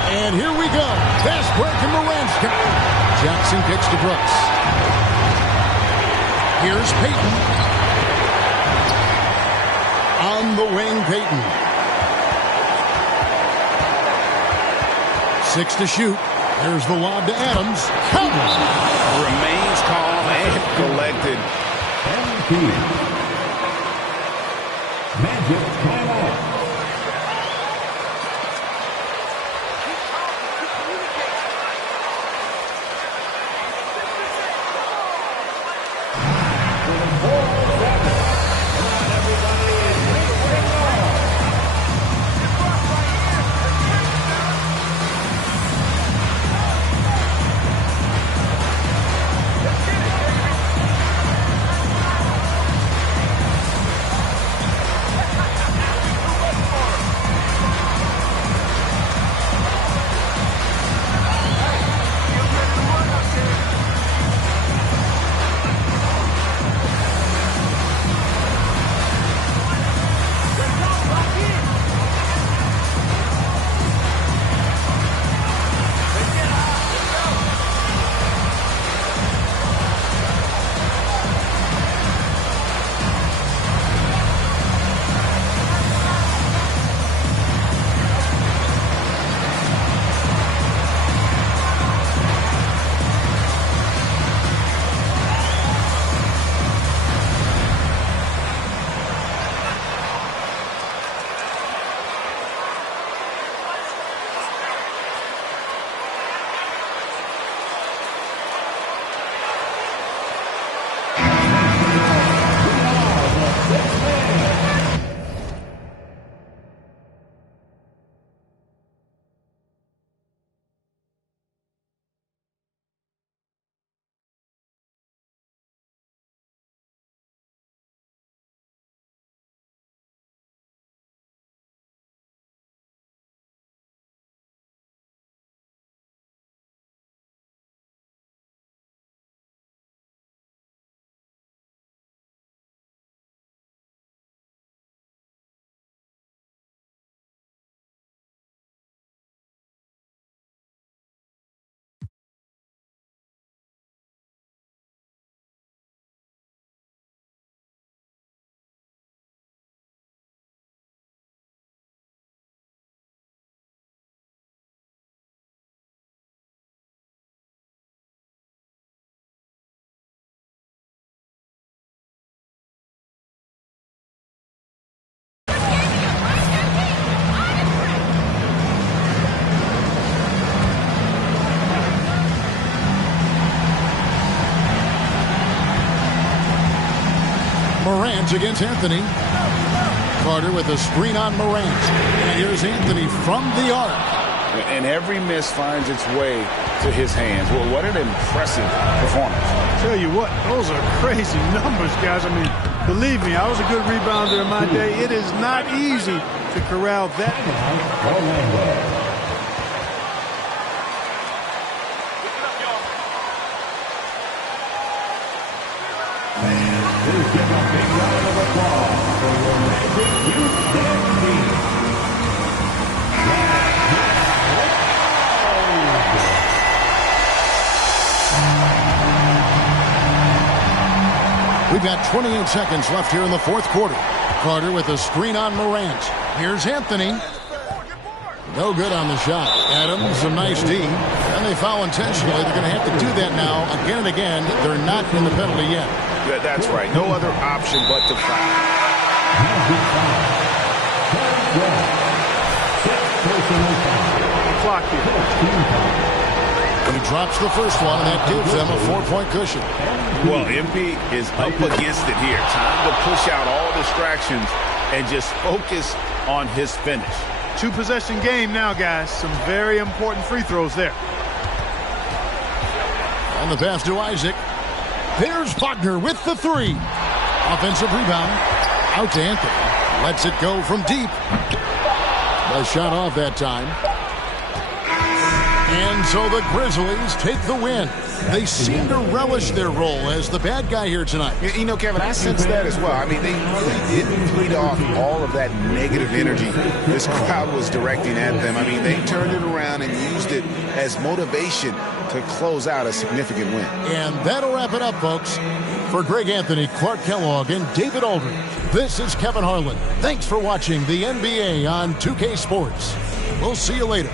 And here we go. Fast break and Morant's got. Jackson kicks to Brooks. Here's Payton. On the wing, Payton. 6 to shoot. There's the lob to Adams. Remains calm and collected. MVP. Magic timeout. It's against Anthony. Carter with a screen on Morant. And here's Anthony from the arc. And every miss finds its way to his hands. Well, what an impressive performance. Tell you what, those are crazy numbers, guys. I mean, believe me, I was a good rebounder in my day. It is not easy to corral that. We've got 28 seconds left here in the fourth quarter. Carter with a screen on Morant. Here's Anthony. No good on the shot. Adams, a nice D. And they foul intentionally. They're going to have to do that now again and again. They're not in the penalty yet. Yeah, that's right. No other option but to foul. Clock here. He drops the first one, and that gives them a 4-point cushion. Well, MP is up against it here. Time to push out all distractions and just focus on his finish. 2-possession game now, guys. Some very important free throws there. On the pass to Isaac. There's Wagner with the three. Offensive rebound. Out to Anthony. Lets it go from deep. The shot off that time. And so the Grizzlies take the win. They seem to relish their role as the bad guy here tonight. You know, Kevin, I sense that as well. I mean, they really did feed off all of that negative energy this crowd was directing at them. I mean, they turned it around and used it as motivation to close out a significant win. And that'll wrap it up, folks. For Greg Anthony, Clark Kellogg, and David Aldridge, this is Kevin Harlan. Thanks for watching the NBA on 2K Sports. We'll see you later.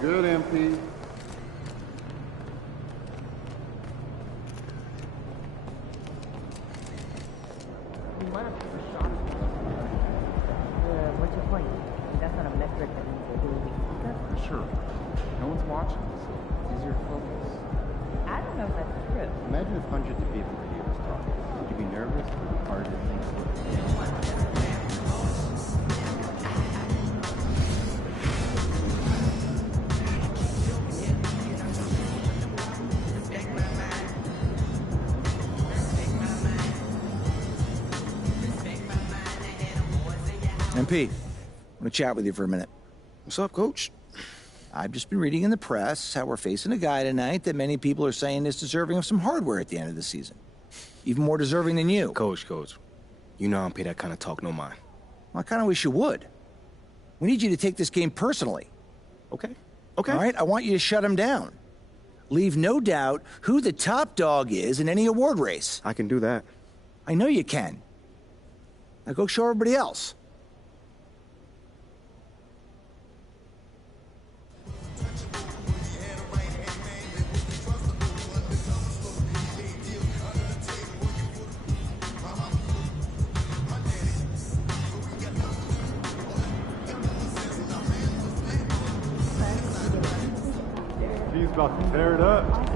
Good, MP. What's your point? That's not a metric that means they're doing it. Sure. No one's watching, so it's easier to focus. I don't know if that's true. Imagine if hundreds of people could hear us talking. Would you be nervous or harder to think MP, I want to chat with you for a minute. What's up, Coach? I've just been reading in the press how we're facing a guy tonight that many people are saying is deserving of some hardware at the end of the season. Even more deserving than you. Coach, you know I don't pay that kind of talk no mind. Well, I kind of wish you would. We need you to take this game personally. Okay. All right? I want you to shut him down. Leave no doubt who the top dog is in any award race. I can do that. I know you can. Now go show everybody else. He's about to tear it up.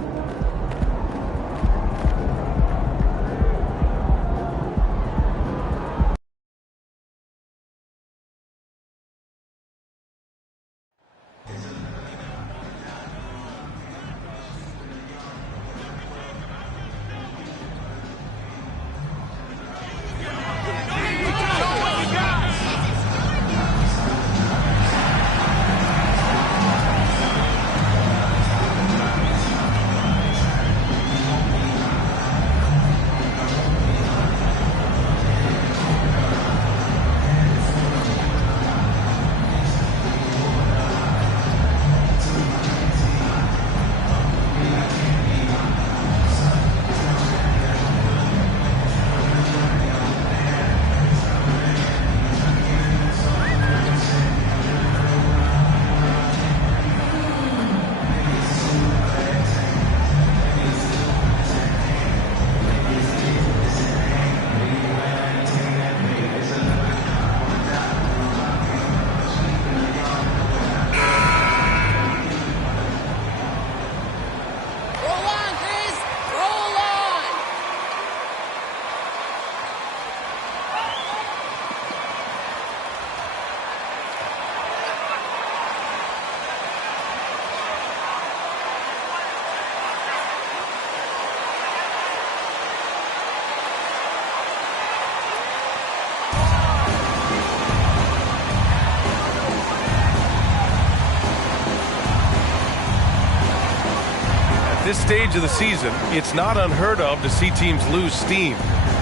This stage of the season, it's not unheard of to see teams lose steam.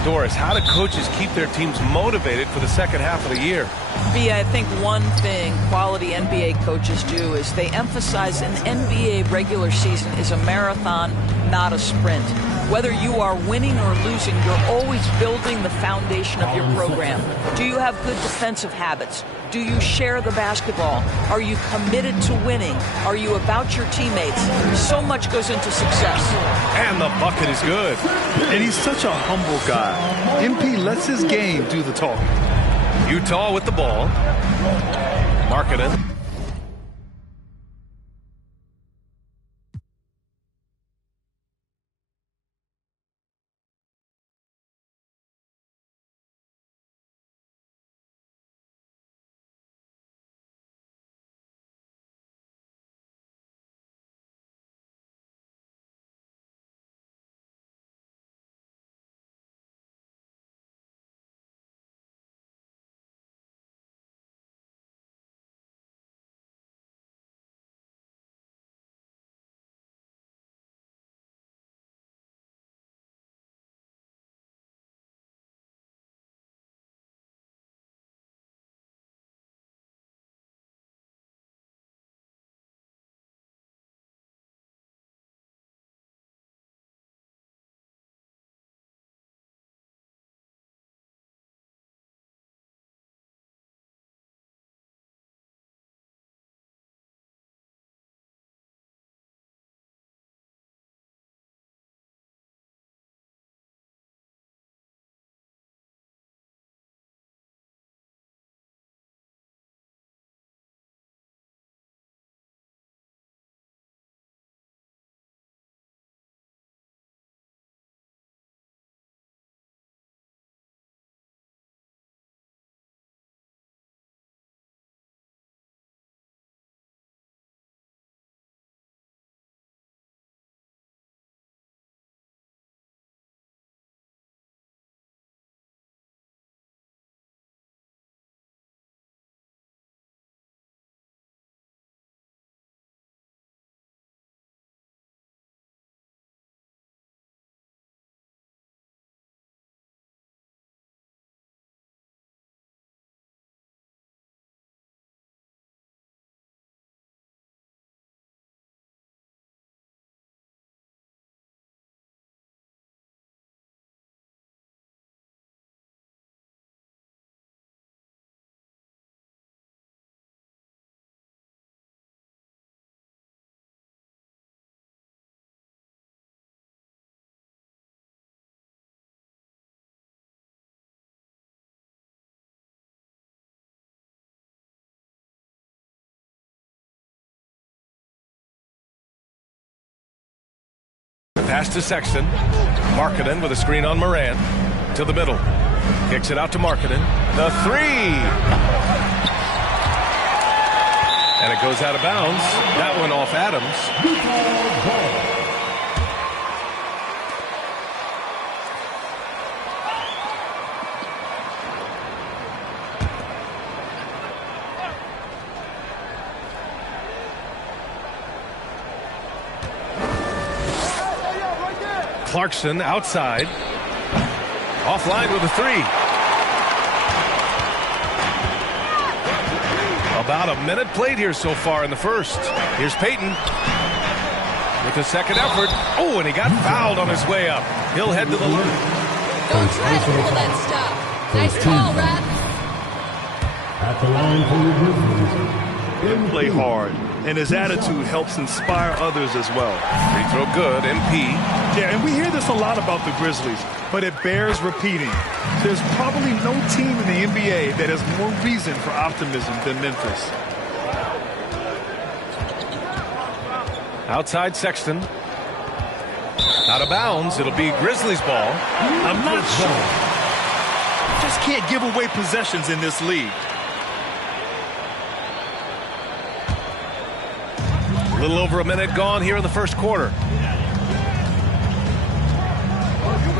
Doris, how do coaches keep their teams motivated for the second half of the year? I think one thing quality NBA coaches do is they emphasize an NBA regular season is a marathon, not a sprint. Whether you are winning or losing, you're always building the foundation of your program. Do you have good defensive habits? Do you share the basketball? Are you committed to winning? Are you about your teammates? So much goes into success. And the bucket is good. And he's such a humble guy. MP lets his game do the talking. Utah with the ball. Markkanen. Pass to Sexton. Markkanen with a screen on Morant. To the middle. Kicks it out to Markkanen. The three. And it goes out of bounds. That one off Adams. Clarkson outside. Offline with a three. About a minute played here so far in the first. Here's Payton with a second effort. Oh, and he got fouled on his way up. He'll head to the line. Don't try to pull that stuff. Nice call, Rap. At the line for the Grizzlies. He play hard, and his attitude helps inspire others as well. Free throw good, MP. Yeah, and we hear this a lot about the Grizzlies, but it bears repeating. There's probably no team in the NBA that has more reason for optimism than Memphis. Outside Sexton. Out of bounds. It'll be Grizzlies ball. I'm not sure. Just can't give away possessions in this league. A little over a minute gone here in the first quarter.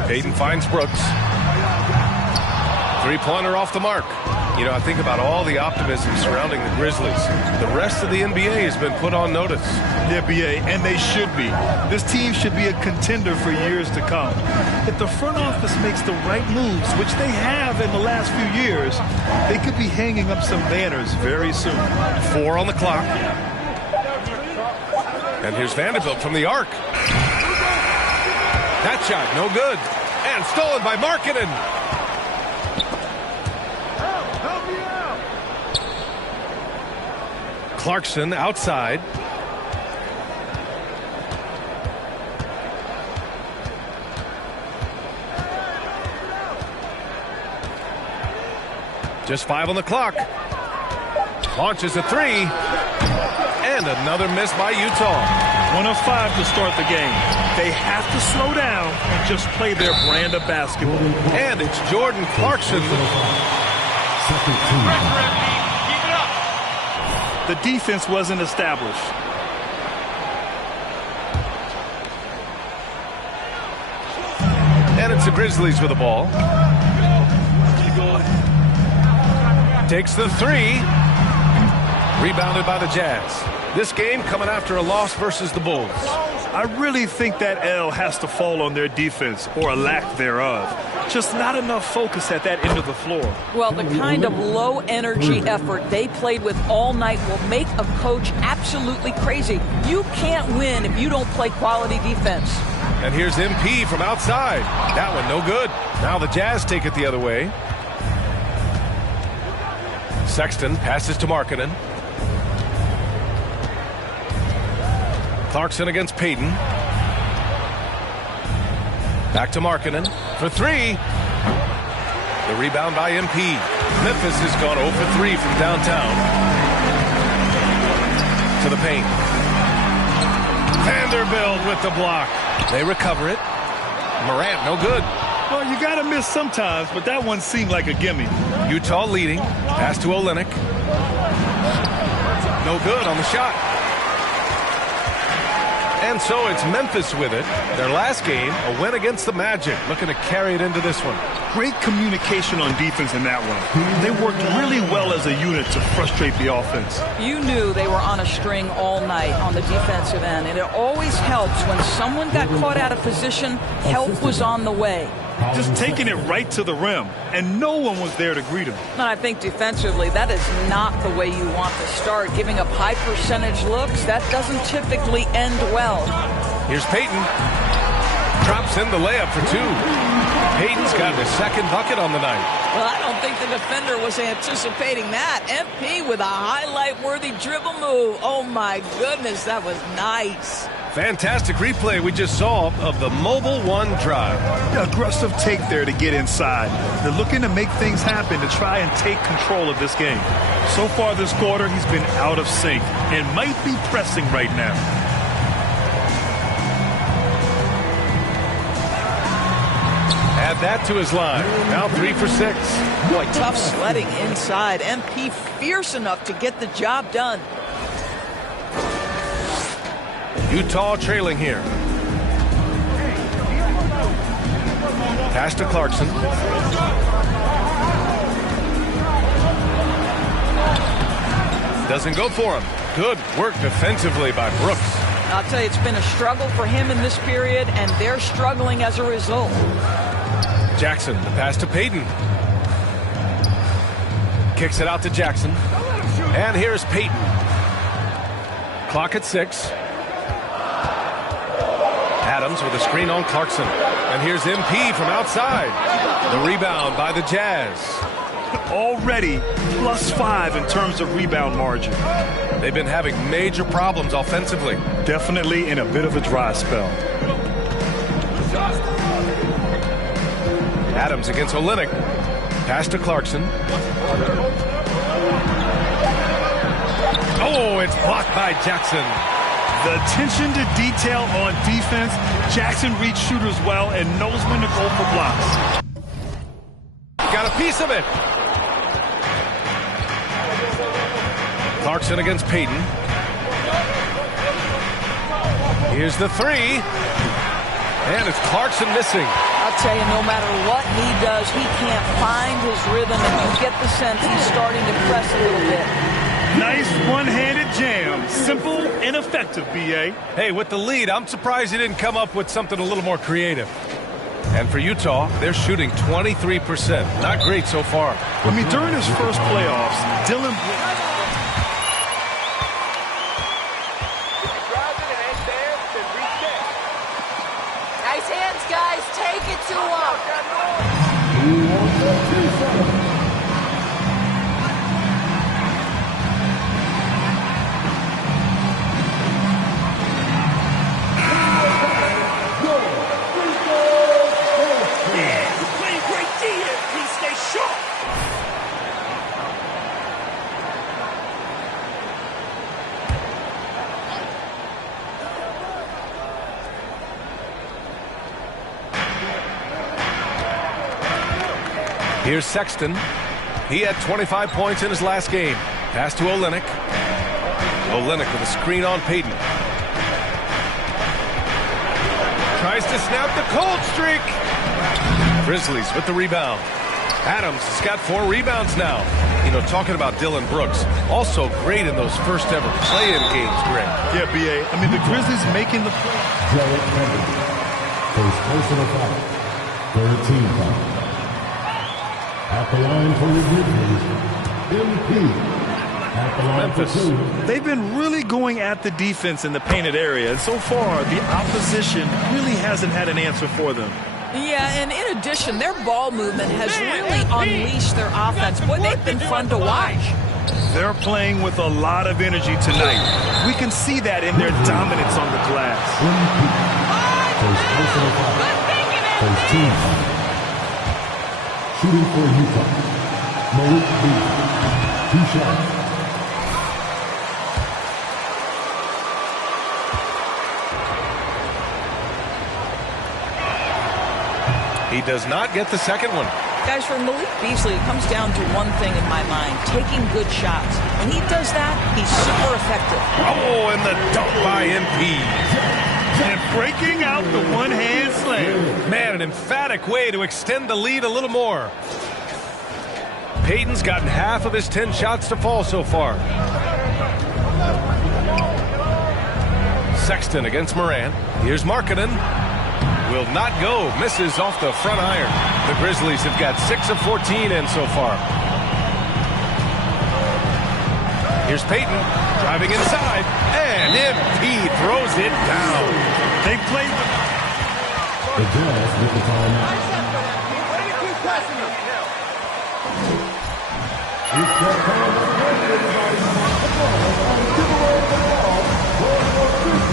Payton finds Brooks. Three-pointer off the mark. You know, I think about all the optimism surrounding the Grizzlies. The rest of the NBA has been put on notice. The NBA, and they should be. This team should be a contender for years to come. If the front office makes the right moves, which they have in the last few years, they could be hanging up some banners very soon. 4 on the clock. And here's Vanderbilt from the arc. That shot, no good. And stolen by Markkanen. Clarkson outside. Just 5 on the clock. Launches a three. And another miss by Utah. 1 of 5 to start the game. They have to slow down and just play their brand of basketball. And it's Jordan Clarkson. The defense wasn't established. And it's the Grizzlies with the ball. Takes the three. Rebounded by the Jazz. This game coming after a loss versus the Bulls. I really think that L has to fall on their defense, or a lack thereof. Just not enough focus at that end of the floor. Well, the kind of low-energy effort they played with all night will make a coach absolutely crazy. You can't win if you don't play quality defense. And here's MP from outside. That one no good. Now the Jazz take it the other way. Sexton passes to Markkanen. Clarkson against Payton. Back to Markkanen for three. The rebound by MP. Memphis has gone 0 for 3 from downtown. To the paint. Vanderbilt with the block. They recover it. Morant, no good. Well, you got to miss sometimes, but that one seemed like a gimme. Utah leading. Pass to Olynyk. No good on the shot. And so it's Memphis with it. Their last game, a win against the Magic. Looking to carry it into this one. Great communication on defense in that one. They worked really well as a unit to frustrate the offense. You knew they were on a string all night on the defensive end, and it always helps when someone got caught out of position, help was on the way. Just taking it right to the rim, and no one was there to greet him. And I think defensively, that is not the way you want to start. Giving up high percentage looks, that doesn't typically end well. Here's Payton. Drops in the layup for 2. Payton's got his second bucket on the night. Well, I don't think the defender was anticipating that. MP with a highlight-worthy dribble move. Oh, my goodness, that was nice. Fantastic replay we just saw of the Mobile One drive. Aggressive take there to get inside. They're looking to make things happen to try and take control of this game. So far this quarter, he's been out of sync and might be pressing right now. that to his line. Now 3 for 6. Boy, tough sledding inside. MP fierce enough to get the job done. Utah trailing here. Pass to Clarkson. Doesn't go for him. Good work defensively by Brooks. I'll tell you, it's been a struggle for him in this period, and they're struggling as a result. Jackson, the pass to Payton. Kicks it out to Jackson. And here's Payton. Clock at 6. Adams with a screen on Clarkson. And here's MP from outside. The rebound by the Jazz. Already +5 in terms of rebound margin. They've been having major problems offensively. Definitely in a bit of a dry spell. Adams against Olynyk. Pass to Clarkson. Oh, it's blocked by Jackson. The attention to detail on defense. Jackson reads shooters well and knows when to go for blocks. Got a piece of it. Clarkson against Payton. Here's the 3. And it's Clarkson missing. I'll tell you, no matter what he does, he can't find his rhythm, and you get the sense he's starting to press a little bit. Nice one-handed jam. Simple and effective, B.A. Hey, with the lead, I'm surprised he didn't come up with something a little more creative. And for Utah, they're shooting 23%. Not great so far. I mean, during his first playoffs, Dylan... Nice hands, guys. Take it to him. Here's Sexton. He had 25 points in his last game. Pass to Olynyk. Olynyk with a screen on Payton. Tries to snap the cold streak. Grizzlies with the rebound. Adams has got 4 rebounds now. You know, talking about Dylan Brooks, also great in those first ever play-in games, Greg. Yeah, B.A. I mean, the Grizzlies making the play. Jarrett Kennedy. First personal foul. Third team foul. At the line for the Grizzlies, MP. At the line for 2. They've been really going at the defense in the painted area, and so far, the opposition really hasn't had an answer for them. Yeah, and in addition, their ball movement has really unleashed their offense. Boy, they've been fun to watch. They're playing with a lot of energy tonight. We can see that in their dominance on the glass. First personal foul. First team foul. Shooting for Utah, Malik Beasley. 2 shots. He does not get the second one. Guys, for Malik Beasley, it comes down to one thing in my mind, taking good shots. When he does that, he's super effective. Oh, and the dunk by MP. And breaking out the one-hand slam. Man, an emphatic way to extend the lead a little more. Payton's gotten half of his 10 shots to fall so far. Sexton against Morant. Here's Markkanen. Will not go. Misses off the front iron. The Grizzlies have got 6 of 14 in so far. Here's Payton driving inside. And MP throws it down. They played the Jazz with the timeout. It's that time of the game, everybody. Come on, give away the ball for your Grizzlies.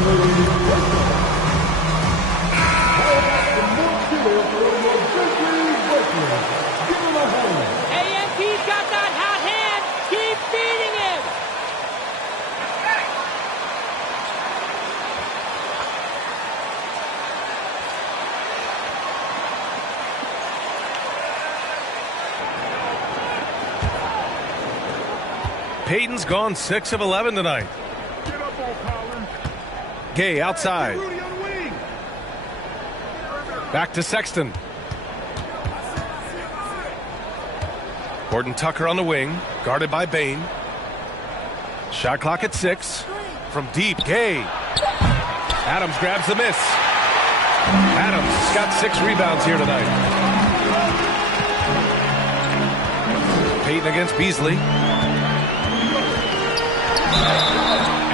How about the more cheers for your Grizzlies Lakers? Give them a hand. AMP's got that hot hand. Keep feeding him. Payton's gone 6 of 11 tonight. Gay outside. Back to Sexton. Gordon Tucker on the wing, guarded by Bain. Shot clock at 6. From deep, Gay. Adams grabs the miss. Adams has got 6 rebounds here tonight. Payton against Beasley.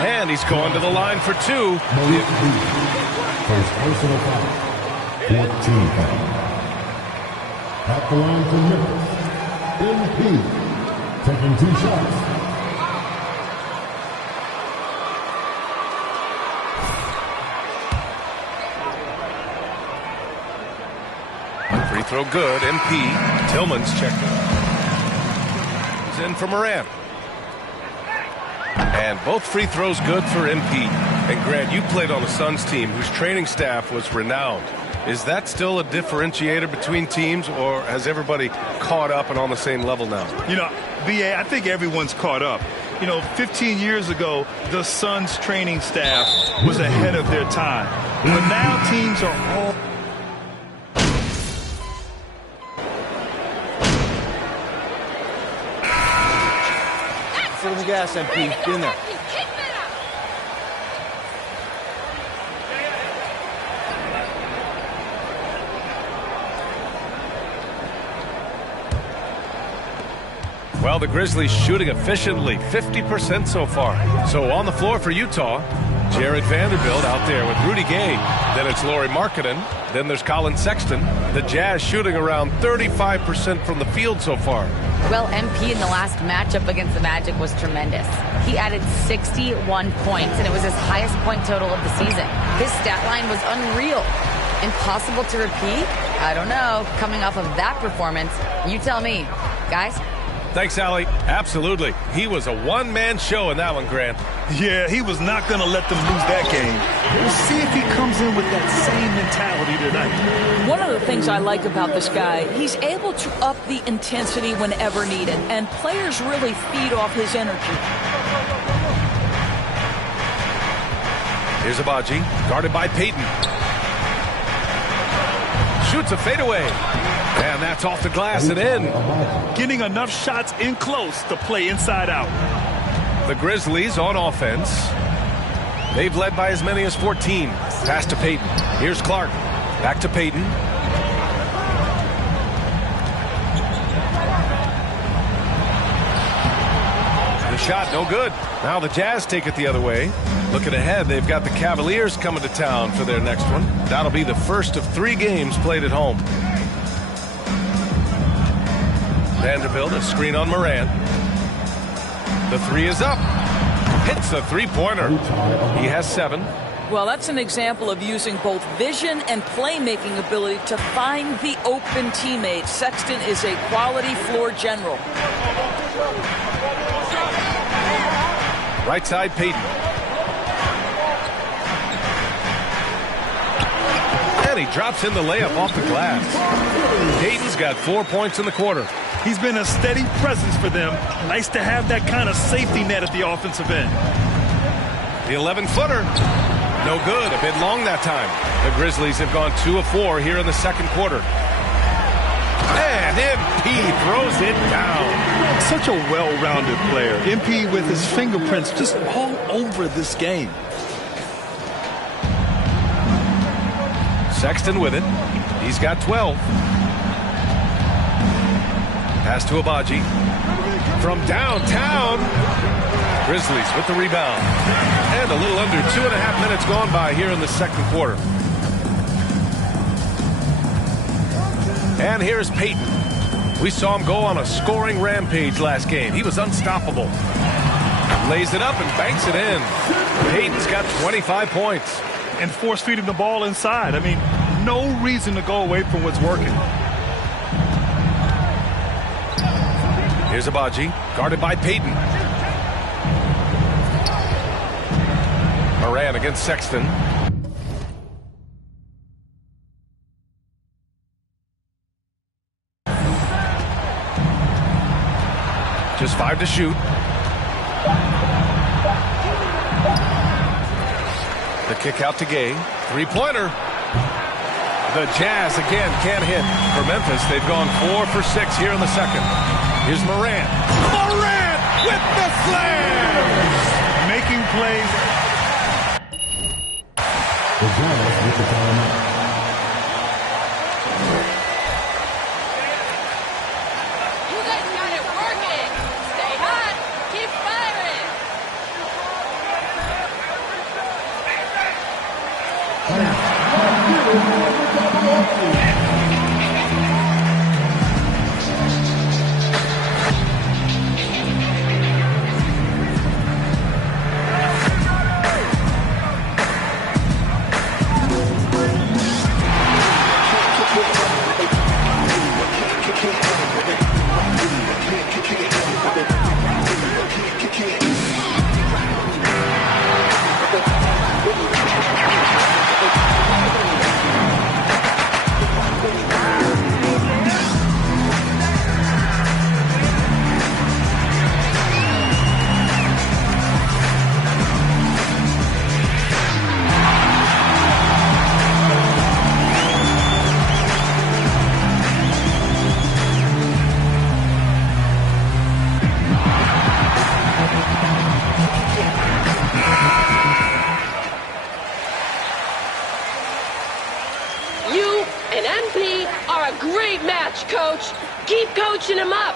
And he's going to the line for 2. First personal foul. 14 foul. At the line for Memphis. MP. Taking 2 shots. Free throw good. MP. Tillman's checked in. He's in for Morant. And both free throws good for MP. And Grant, you played on the Suns team whose training staff was renowned. Is that still a differentiator between teams, or has everybody caught up and on the same level now? You know, B.A., I think everyone's caught up. You know, 15 years ago, the Suns training staff was ahead of their time. But now teams are all... Foot on the gas, MP. Get in there. Well, the Grizzlies shooting efficiently, 50% so far. So on the floor for Utah, Jared Vanderbilt out there with Rudy Gay. Then it's Lauri Markkanen. Then there's Colin Sexton. The Jazz shooting around 35% from the field so far. Well, MP in the last matchup against the Magic was tremendous. He added 61 points, and it was his highest point total of the season. His stat line was unreal. Impossible to repeat? I don't know. Coming off of that performance, you tell me. Guys? Thanks, Allie. Absolutely. He was a one-man show in that one, Grant. Yeah, he was not going to let them lose that game. We'll see if he comes in with that same mentality tonight. One of the things I like about this guy, he's able to up the intensity whenever needed, and players really feed off his energy. Here's Abaji, guarded by Payton. Shoots a fadeaway. And that's off the glass and in. Getting enough shots in close to play inside out. The Grizzlies on offense. They've led by as many as 14. Pass to Payton. Here's Clark. Back to Payton. The shot, no good. Now the Jazz take it the other way. Looking ahead, they've got the Cavaliers coming to town for their next one. That'll be the first of 3 games played at home. Vanderbilt, a screen on Morant. The 3 is up. Hits a 3-pointer. He has 7. Well, that's an example of using both vision and playmaking ability to find the open teammate. Sexton is a quality floor general. Right side, Payton. And he drops in the layup off the glass. Payton's got 4 points in the quarter. He's been a steady presence for them. Nice to have that kind of safety net at the offensive end. The 11-footer. No good. A bit long that time. The Grizzlies have gone 2 of 4 here in the second quarter. And MP throws it down. Such a well-rounded player. MP with his fingerprints just all over this game. Sexton with it. He's got 12. Pass to Abaji. From downtown. Grizzlies with the rebound. And a little under 2.5 minutes gone by here in the second quarter. And here's Payton. We saw him go on a scoring rampage last game. He was unstoppable. Lays it up and banks it in. Payton's got 25 points. And force feeding the ball inside. I mean, no reason to go away from what's working. Here's Abaji, guarded by Payton. Morant against Sexton. Just 5 to shoot. The kick out to Gay. Three-pointer. The Jazz again can't hit. For Memphis, they've gone 4 for 6 here in the second. Here's Morant. Morant with the slam! Making plays. The Jazz with the timeout. You guys got it working. Stay hot. Keep firing. You and MP are a great match, Coach. Keep coaching him up.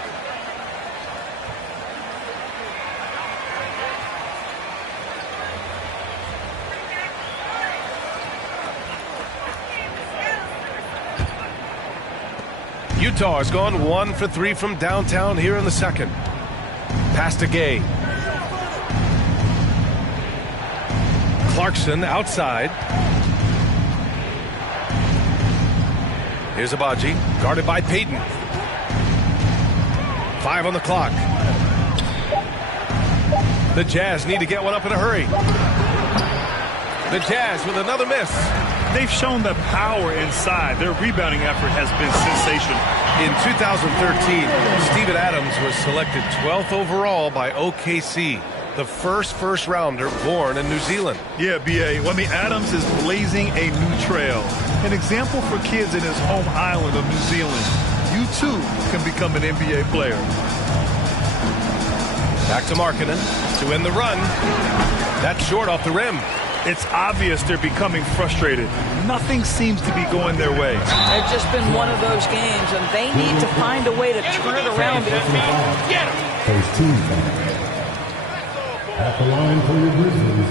Utah has gone 1 for 3 from downtown here in the second. Pass to Gay. Clarkson outside. Here's Baaaaby, guarded by Payton. 5 on the clock. The Jazz need to get one up in a hurry. The Jazz with another miss. They've shown the power inside. Their rebounding effort has been sensational. In 2013, Steven Adams was selected 12th overall by OKC, the first rounder born in New Zealand. Yeah, B.A. Well, I mean, Adams is blazing a new trail. An example for kids in his home island of New Zealand. You, too, can become an NBA player. Back to Markkanen to end the run. That's short off the rim. It's obvious they're becoming frustrated. Nothing seems to be going their way. It's just been one of those games, and they need to find a way to turn it around. Get him! First team foul. At the line for your Grizzlies,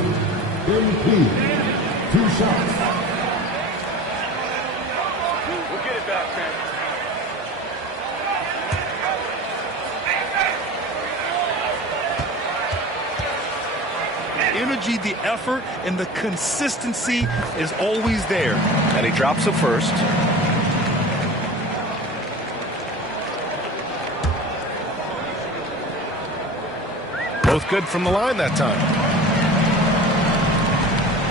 MP. 2 shots. We'll get it back, man. Energy, the effort, and the consistency is always there. And he drops it first. Both good from the line that time.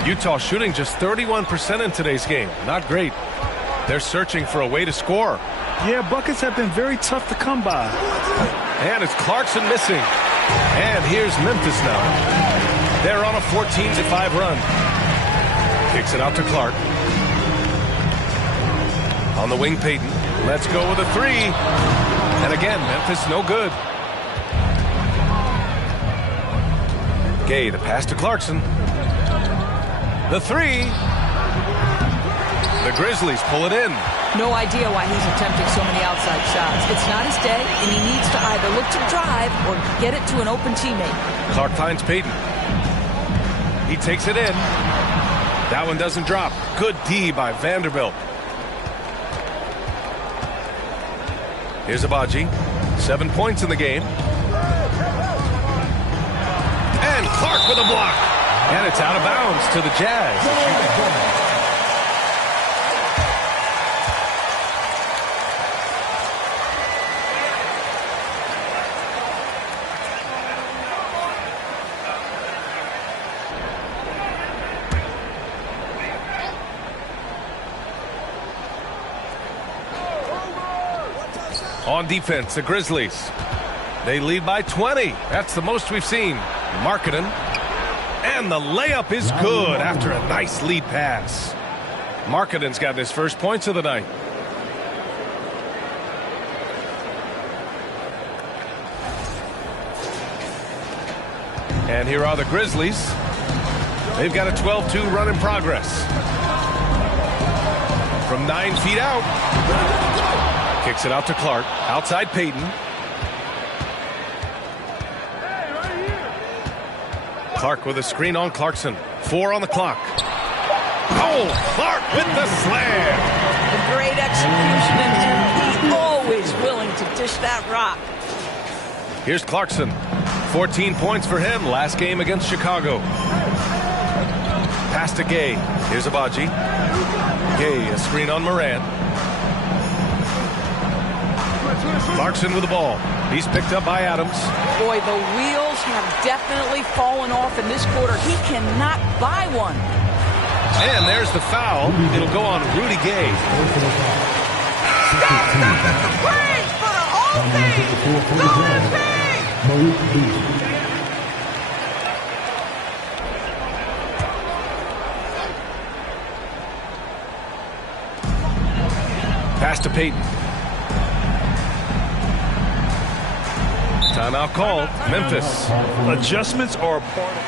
Utah shooting just 31% in today's game. Not great. They're searching for a way to score. Yeah, buckets have been very tough to come by. And it's Clarkson missing. And here's Memphis now. They're on a 14-5 run. Kicks it out to Clark. On the wing, Payton. Let's go with a 3. And again, Memphis no good. Gay, the pass to Clarkson. The 3. The Grizzlies pull it in. No idea why he's attempting so many outside shots. It's not his day, and he needs to either look to drive or get it to an open teammate. Clark finds Payton. He takes it in. That one doesn't drop. Good D by Vanderbilt. Here's Baaaaby. 7 points in the game. And Clark with a block. And it's out of bounds to the Jazz. On defense, the Grizzlies. They lead by 20. That's the most we've seen. Markkanen. And the layup is good after a nice lead pass. Markkanen's got his first points of the night. And here are the Grizzlies. They've got a 12-2 run in progress. From 9 feet out. Kicks it out to Clark. Outside Payton. Clark with a screen on Clarkson. 4 on the clock. Oh, Clark with the slam. The great execution and MP, always willing to dish that rock. Here's Clarkson. 14 points for him last game against Chicago. Pass to Gay. Here's Agbaji. Gay, a screen on Moran. Clarkson with the ball. He's picked up by Adams. Boy, the wheels have definitely fallen off in this quarter. He cannot buy one. And there's the foul. It'll go on Rudy Gay. Stop the praise for the whole team! Go MP! Pass to Payton. Timeout called. Memphis. Adjustments are a part of...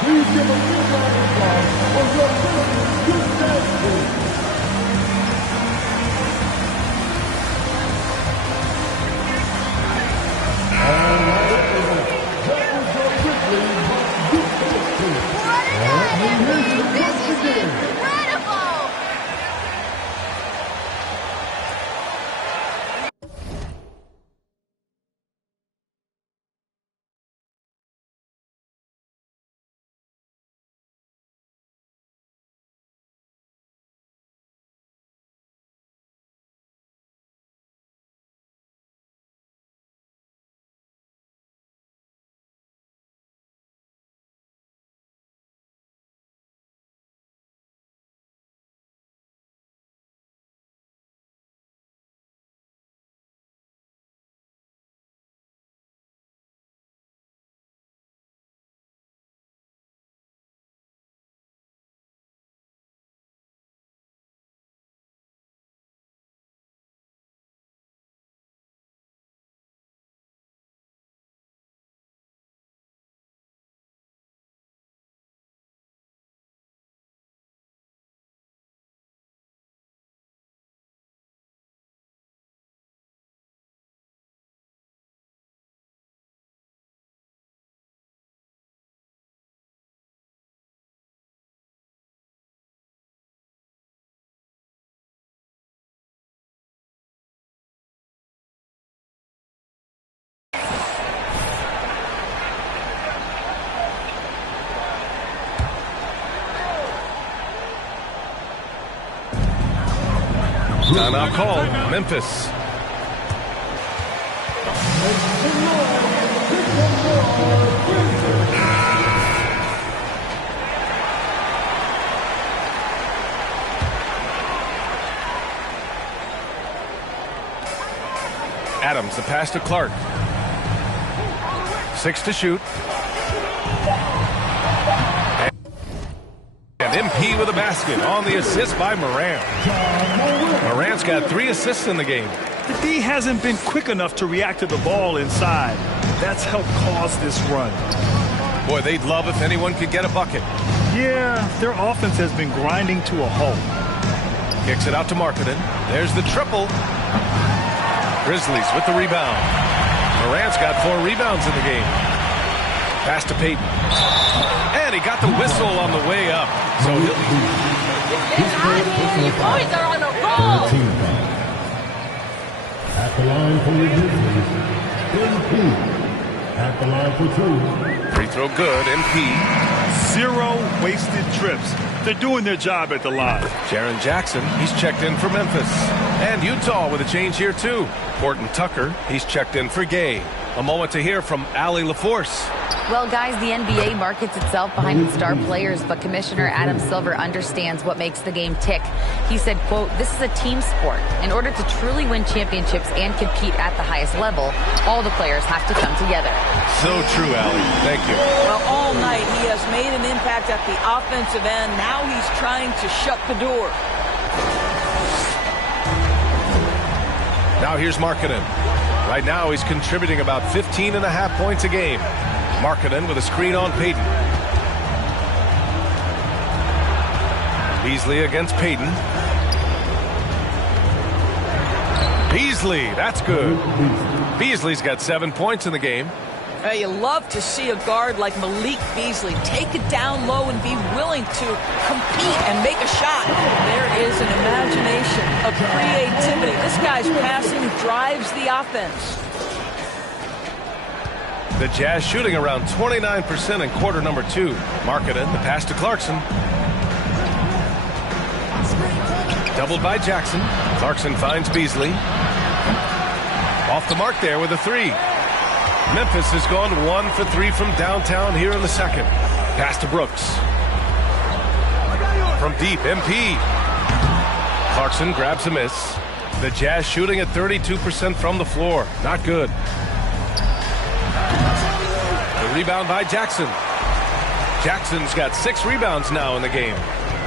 Please give a big round of applause for your Christmas good dance team. Timeout called. Memphis. Adams, the pass to Clark. 6 to shoot. And MP with a basket on the assist by Morant. Morant's got 3 assists in the game. The D hasn't been quick enough to react to the ball inside. That's helped cause this run. Boy, they'd love if anyone could get a bucket. Yeah, their offense has been grinding to a halt. Kicks it out to Markkanen. There's the triple. Grizzlies with the rebound. Morant's got 4 rebounds in the game. Pass to Payton. And he got the whistle on the way up. So he'll You boys are on a roll. At the line for the Grizzlies, MP. At the line for 2. Free throw good, MP. 0 wasted trips. They're doing their job at the line. Jaren Jackson, he's checked in for Memphis. And Utah with a change here too. Horton Tucker, he's checked in for Gay. A moment to hear from Allie LaForce. Well, guys, the NBA markets itself behind its star players, but Commissioner Adam Silver understands what makes the game tick. He said, quote, "This is a team sport. In order to truly win championships and compete at the highest level, all the players have to come together." So true, Allie. Thank you. Well, all night he has made an impact at the offensive end. Now he's trying to shut the door. Now here's Markkanen. Right now he's contributing about 15.5 points a game. Markkanen with a screen on Payton. Beasley against Payton. Beasley, that's good. Beasley's got 7 points in the game. You love to see a guard like Malik Beasley take it down low and be willing to compete and make a shot. There is an imagination, a creativity. This guy's passing drives the offense. The Jazz shooting around 29% in quarter number 2. Markkanen, the pass to Clarkson. Doubled by Jackson. Clarkson finds Beasley. Off the mark there with a 3. Memphis has gone 1 for 3 from downtown here in the second. Pass to Brooks. From deep, MP. Clarkson grabs a miss. The Jazz shooting at 32% from the floor. Not good. The rebound by Jackson. Jackson's got 6 rebounds now in the game.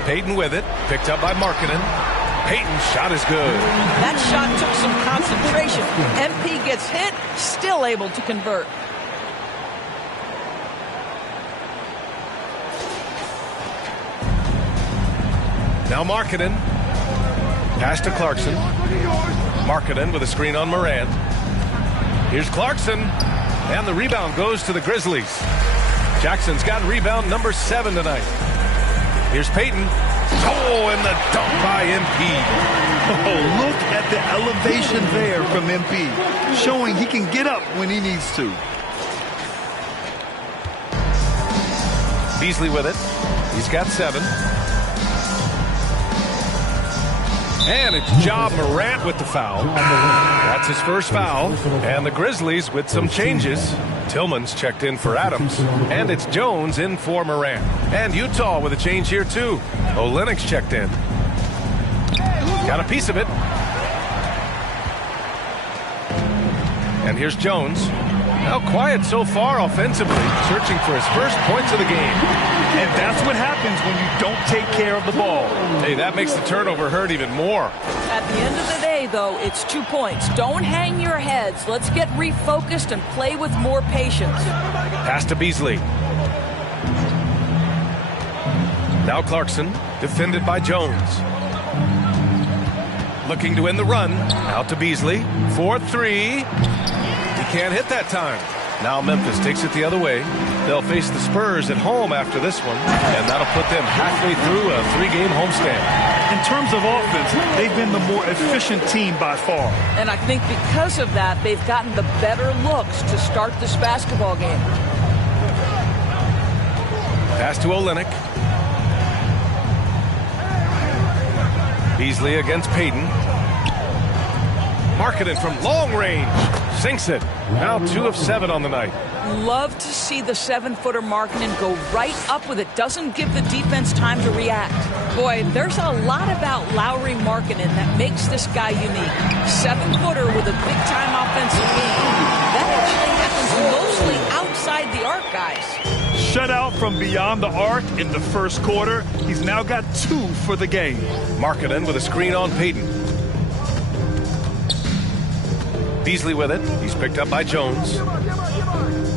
Payton with it. Picked up by Markkanen. Payton's shot is good. That shot took some concentration. MP gets hit, still able to convert. Now Markkanen. Pass to Clarkson. Markkanen with a screen on Morant. Here's Clarkson. And the rebound goes to the Grizzlies. Jackson's got rebound number 7 tonight. Here's Payton. Oh, and the dunk by MP. Oh, look at the elevation there from MP, showing he can get up when he needs to. Beasley with it. He's got 7. And it's Ja Morant with the foul. That's his first foul. And the Grizzlies with some changes. Tillman's checked in for Adams. And it's Jones in for Morant. And Utah with a change here too. Olynyk's checked in. Got a piece of it. And here's Jones. Now quiet so far offensively. Searching for his first points of the game. And that's what happens when you don't take care of the ball. Hey, that makes the turnover hurt even more. At the end of the day, though, it's 2 points. Don't hang your heads. Let's get refocused and play with more patience. Pass to Beasley. Now Clarkson, defended by Jones. Looking to win the run. Out to Beasley. 4-3. He can't hit that time. Now Memphis takes it the other way. They'll face the Spurs at home after this one, and that'll put them halfway through a 3-game homestand. In terms of offense, they've been the more efficient team by far. And I think because of that, they've gotten the better looks to start this basketball game. Pass to Olynyk. Beasley against Payton. Markkanen from long range. Sinks it. Now 2 of 7 on the night. love to see the 7-footer Markkanen go right up with it. Doesn't give the defense time to react. Boy, there's a lot about Lauri Markkanen that makes this guy unique. 7-footer with a big-time offensive game. That actually happens mostly outside the arc, guys. Shutout from beyond the arc in the first quarter. He's now got 2 for the game. Markkanen with a screen on Payton. Beasley with it. He's picked up by Jones.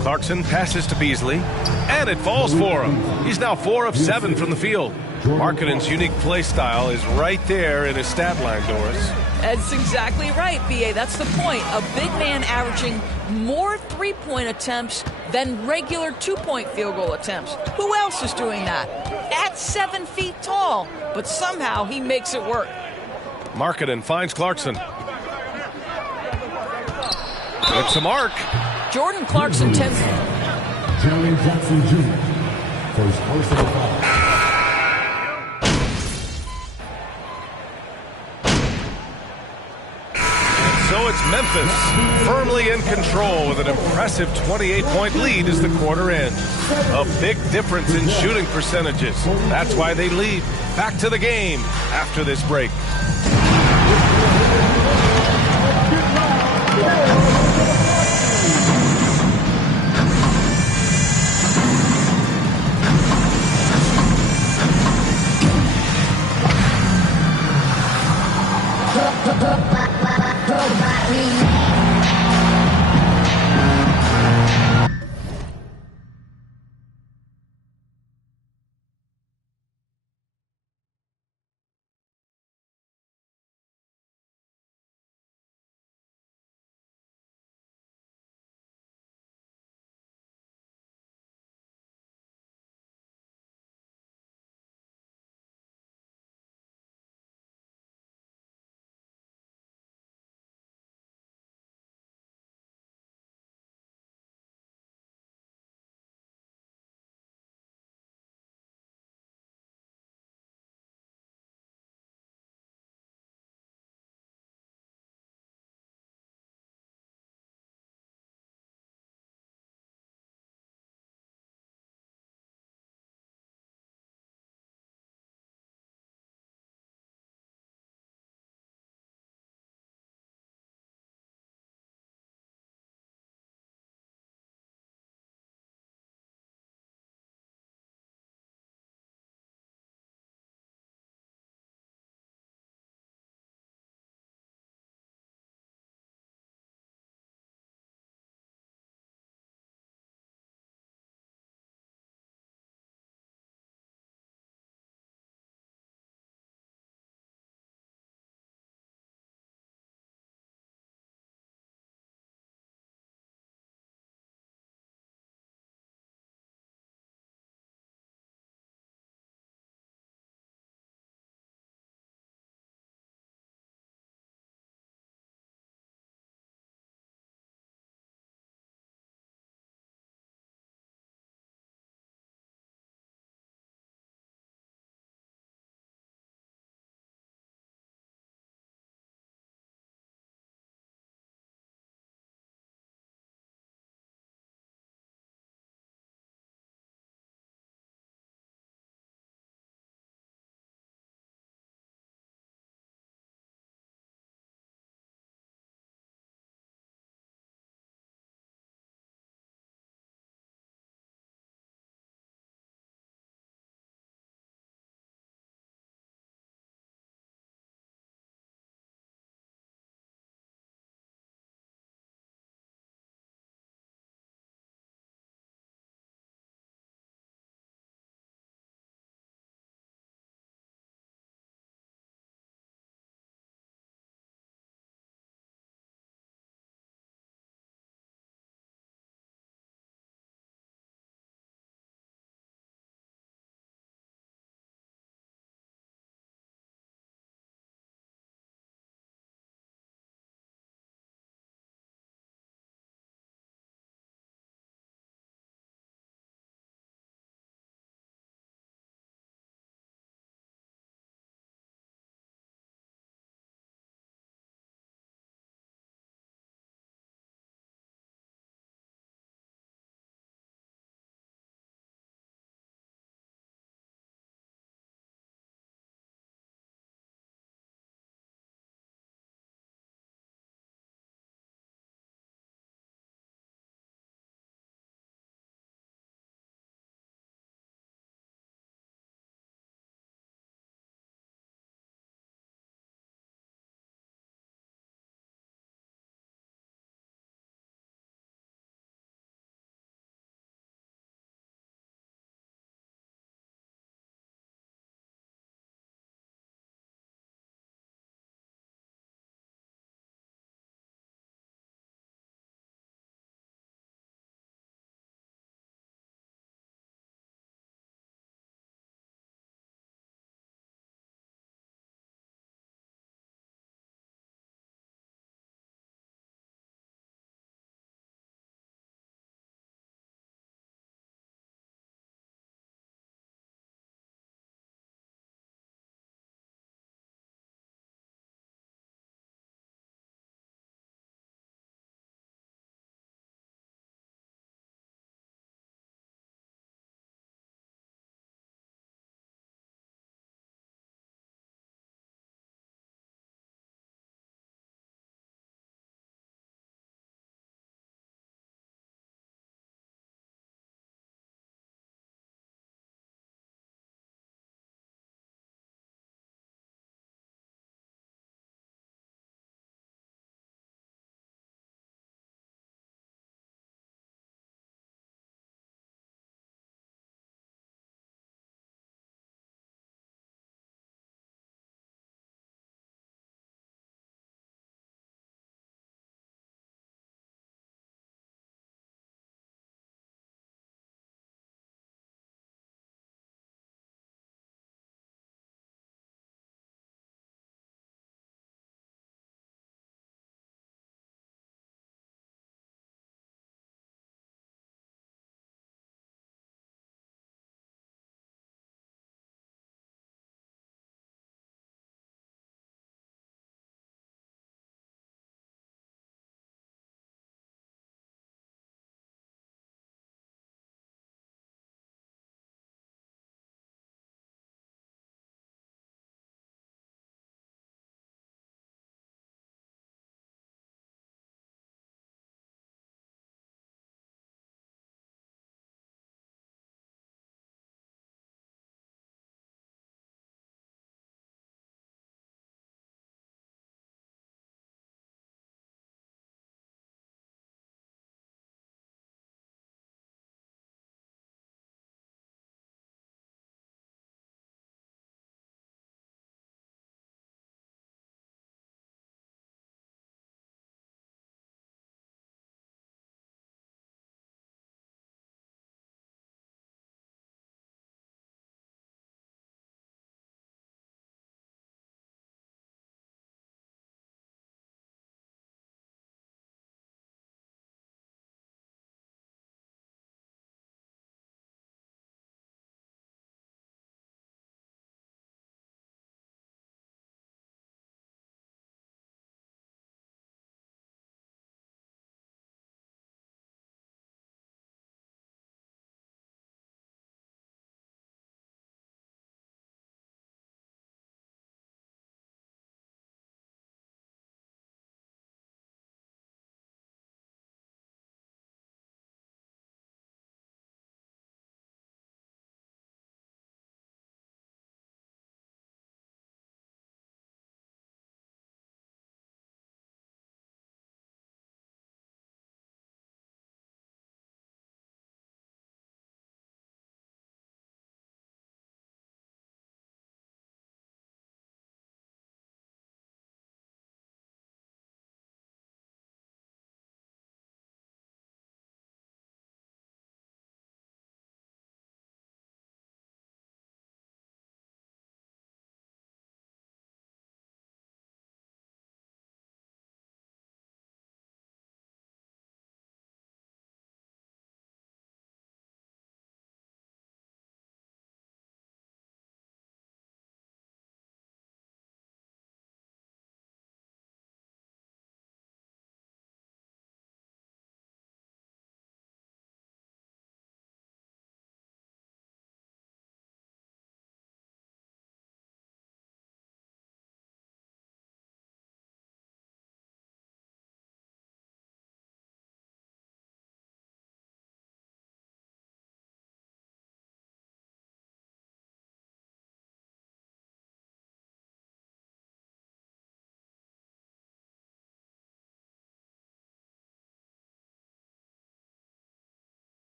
Clarkson passes to Beasley, and it falls for him. He's now 4 of 7 from the field. Markkanen's unique play style is right there in his stat line, Doris. That's exactly right, B.A. That's the point. A big man averaging more three-point attempts than regular two-point field goal attempts. Who else is doing that? At 7 feet tall, but somehow he makes it work. Markkanen finds Clarkson. It's a mark. Jordan Clarkson tends. Jerry Jackson Jr. for his personal foul. So it's Memphis, firmly in control with an impressive 28-point lead as the quarter ends. A big difference in shooting percentages. That's why they lead. Back to the game after this break.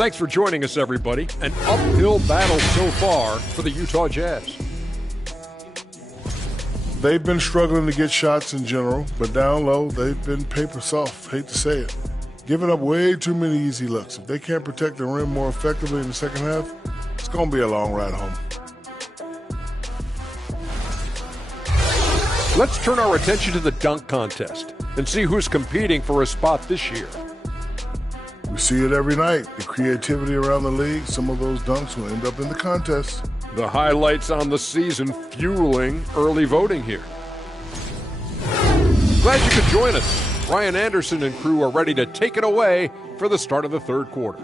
Thanks for joining us, everybody. An uphill battle so far for the Utah Jazz. They've been struggling to get shots in general, but down low, they've been paper soft. Hate to say it. Giving up way too many easy looks. If they can't protect the rim more effectively in the second half, it's going to be a long ride home. Let's turn our attention to the dunk contest and see who's competing for a spot this year. We see it every night. The creativity around the league, some of those dunks will end up in the contest. The highlights on the season fueling early voting here. Glad you could join us. Ryan Anderson and crew are ready to take it away for the start of the third quarter.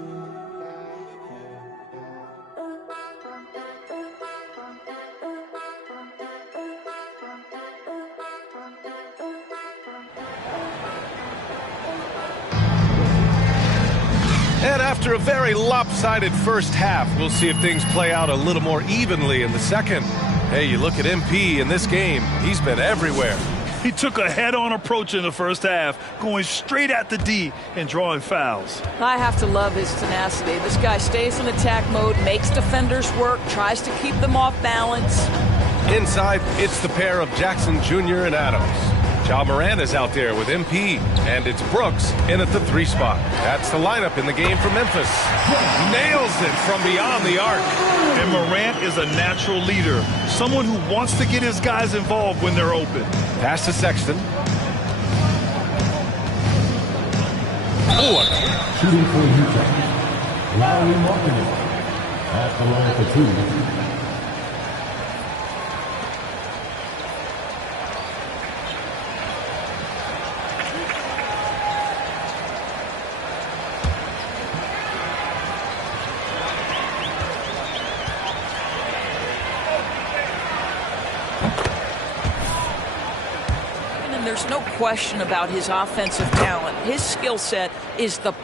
And after a very lopsided first half, we'll see if things play out a little more evenly in the second. Hey, you look at MP in this game, he's been everywhere. He took a head-on approach in the first half, going straight at the D and drawing fouls. I have to love his tenacity. This guy stays in attack mode, makes defenders work, tries to keep them off balance. Inside, it's the pair of Jackson Jr. and Adams. Ja Morant is out there with MP, and it's Brooks in at the 3 spot. That's the lineup in the game for Memphis. Nails it from beyond the arc. And Morant is a natural leader, someone who wants to get his guys involved when they're open. Pass to Sexton. Shooting for Utah, Lowry Martin at the line for 2. There's no question about his offensive talent. His skill set is the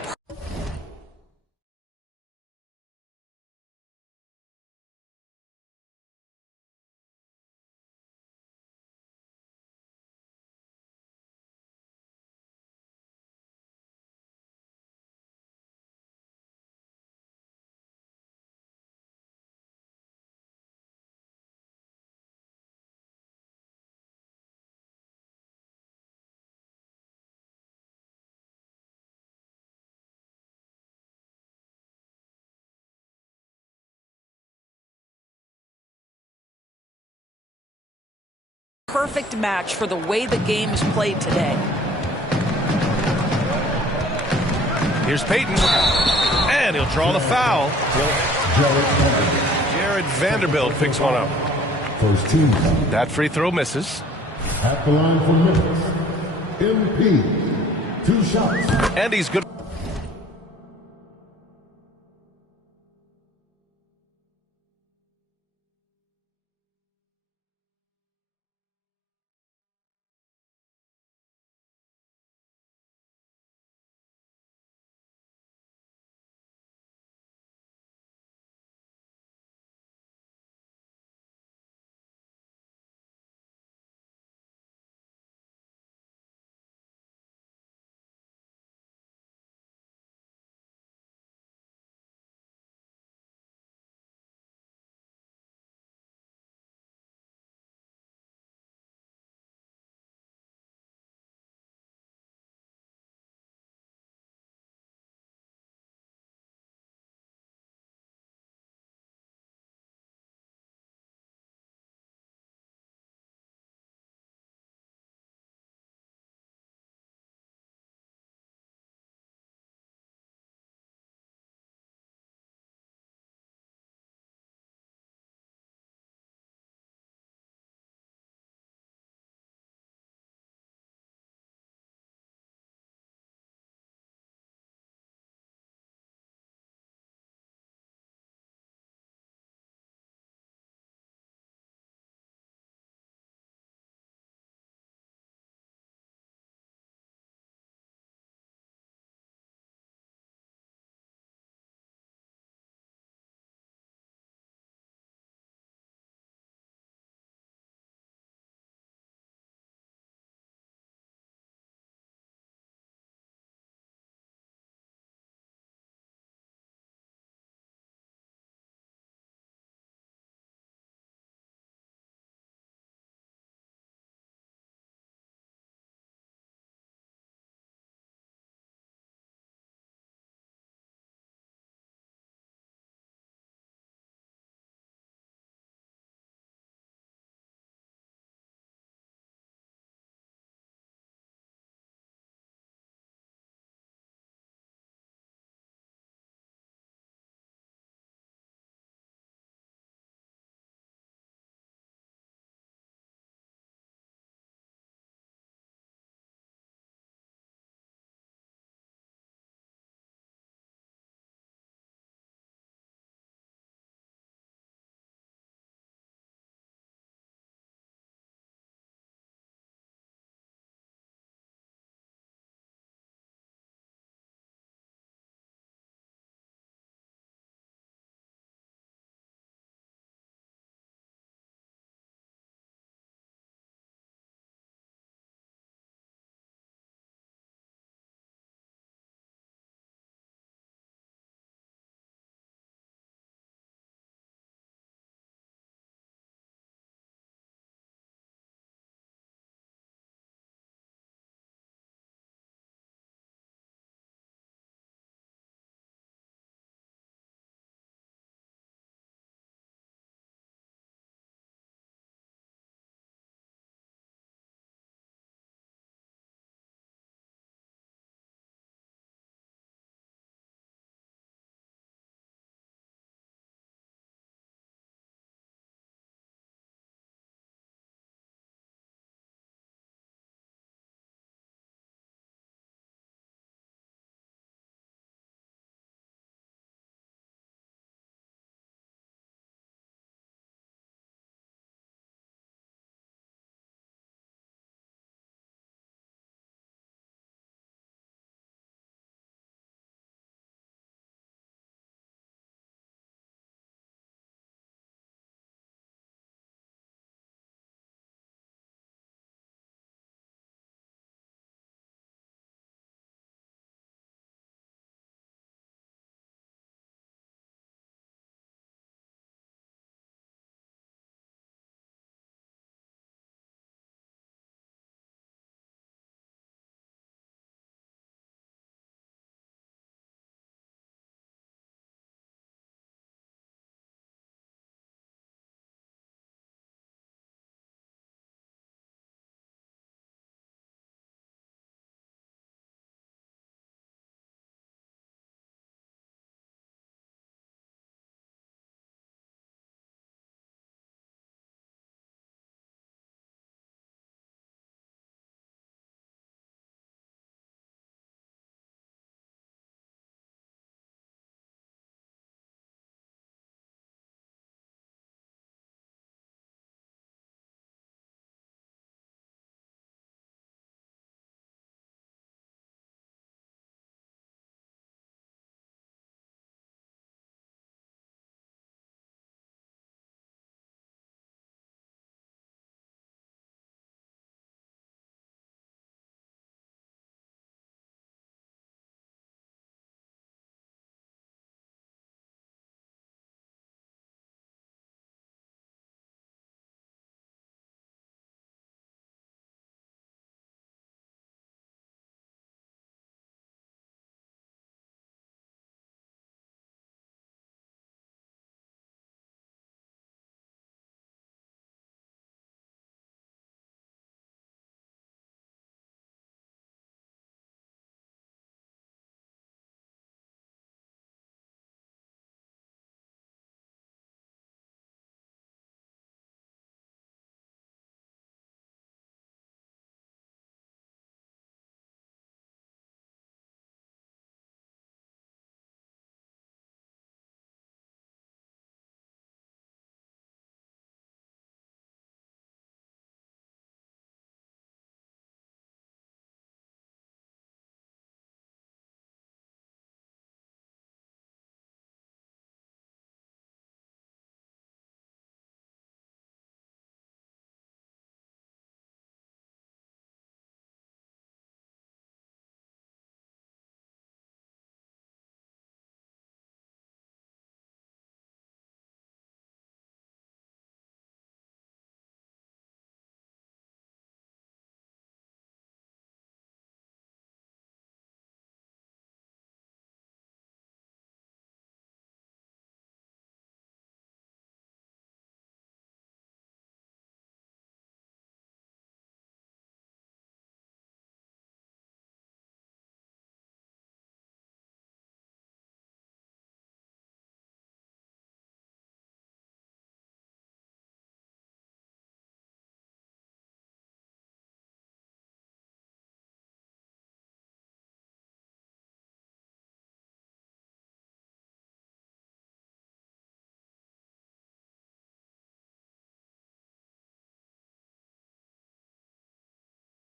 perfect match for the way the game is played today. Here's Payton, and he'll draw the foul. Jared Vanderbilt picks one up. First team. That free throw misses. At the line for Memphis, MP, 2 shots. And he's good.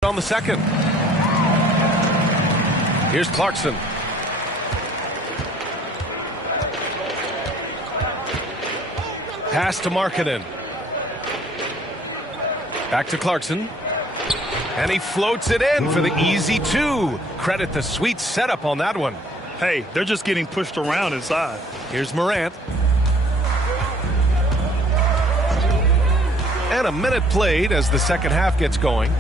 on the second. Here's Clarkson. Pass to Markkanen. Back to Clarkson. And he floats it in for the easy 2. Credit the sweet setup on that one. Hey, they're just getting pushed around inside. Here's Morant. And a minute played as the second half gets going.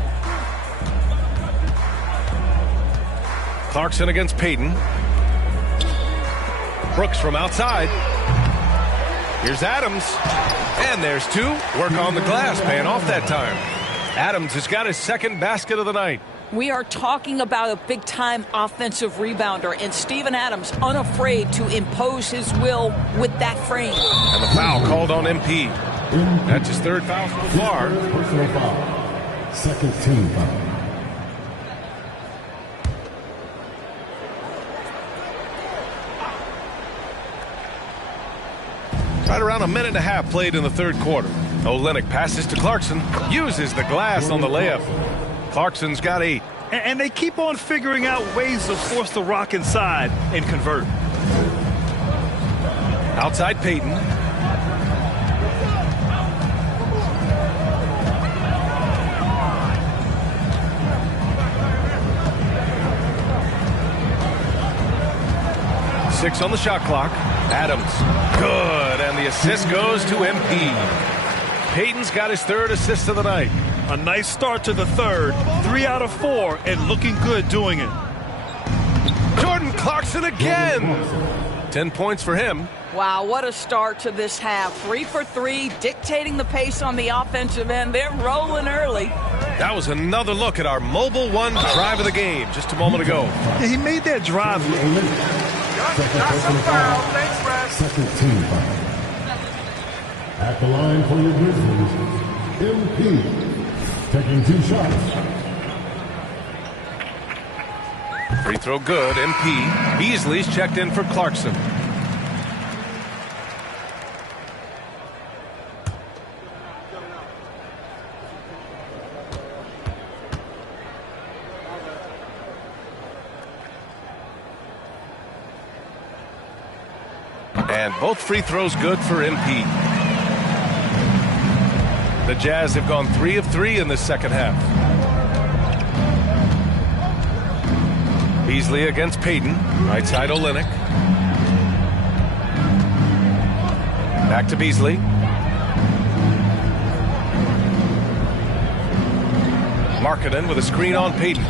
Clarkson against Payton. Brooks from outside. Here's Adams. And there's 2. Work on the glass, paying off that time. Adams has got his second basket of the night. We are talking about a big-time offensive rebounder, and Steven Adams unafraid to impose his will with that frame. And the foul called on MP. That's his third foul so far. Personal foul. Second team foul. Right around a minute and a half played in the third quarter. Olynyk passes to Clarkson, uses the glass on the layup. Clarkson's got 8. And they keep on figuring out ways to force the rock inside and convert. Outside Payton. Six on the shot clock. Adams. Good. And the assist goes to MP. Payton's got his third assist of the night. A nice start to the third. 3 out of 4 and looking good doing it. Jordan Clarkson again. 10 points for him. Wow, what a start to this half. 3 for 3, dictating the pace on the offensive end. They're rolling early. That was another look at our Mobile One drive of the game just a moment ago. Yeah, he made that drive. Second team foul. At the line for your Grizzlies, MP. Taking 2 shots. Free throw good, MP. Beasley's checked in for Clarkson. And both free throws good for MP. The Jazz have gone 3 of 3 in this second half. Beasley against Payton. Right side Olynyk. Back to Beasley. Markkanen with a screen on Payton.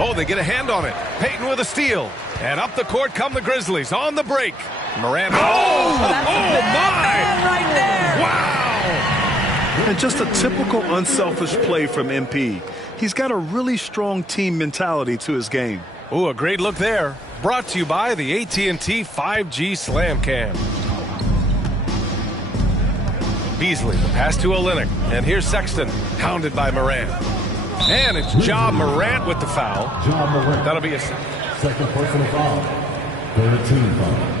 Oh, they get a hand on it. Payton with a steal. And up the court come the Grizzlies on the break. Morant. Oh my! Right there. Wow! And just a typical unselfish play from MP. He's got a really strong team mentality to his game. Ooh, a great look there. Brought to you by the AT&T 5G Slam Cam. Beasley, the pass to Olynyk. And here's Sexton, hounded by Morant. And it's Ja Morant with the foul. Ja Morant. That'll be a second personal foul. Third team foul.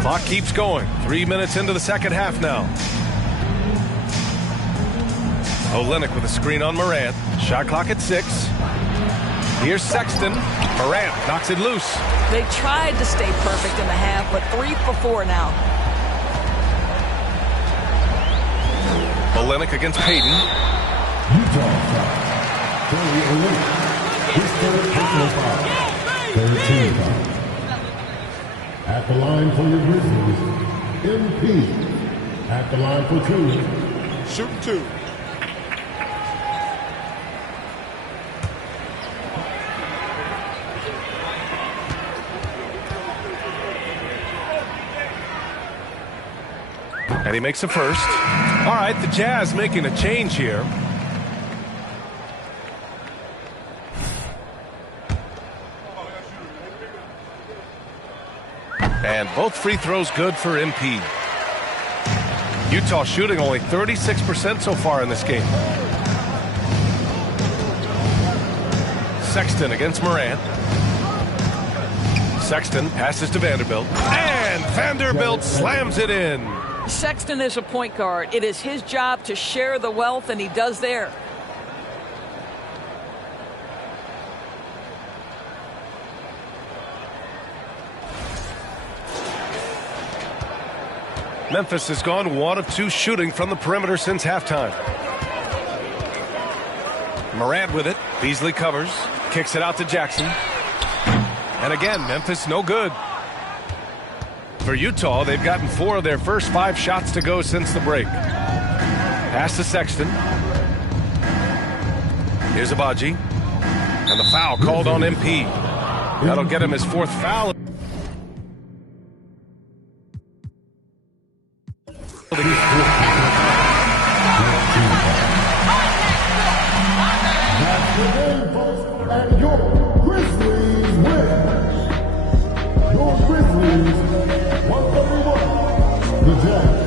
Clock keeps going. 3 minutes into the second half now. Olynyk with a screen on Morant. Shot clock at 6. Here's Sexton. Morant knocks it loose. They tried to stay perfect in the half, but 3 for 4 now. Olynyk against Payton. Utah foul. Kelly Olynyk. His third personal foul. Third team foul. At the line for your Grizzlies, MP. At the line for 2. Shoot 2. And he makes a first. All right, the Jazz making a change here. And both free throws good for MP. Utah shooting only 36% so far in this game. Sexton against Morant. Sexton passes to Vanderbilt. And And Vanderbilt slams it in. Sexton is a point guard. It is his job to share the wealth, and he does there. Memphis has gone 1 of 2 shooting from the perimeter since halftime. Morant with it. Beasley covers. Kicks it out to Jackson. And again, Memphis no good. For Utah, they've gotten 4 of their first 5 shots to go since the break. Pass to Sexton. Here's Baaaaby. And the foul called on MP. That'll get him his 4th foul. And your Grizzlies win. Your Grizzlies 131. The Jazz.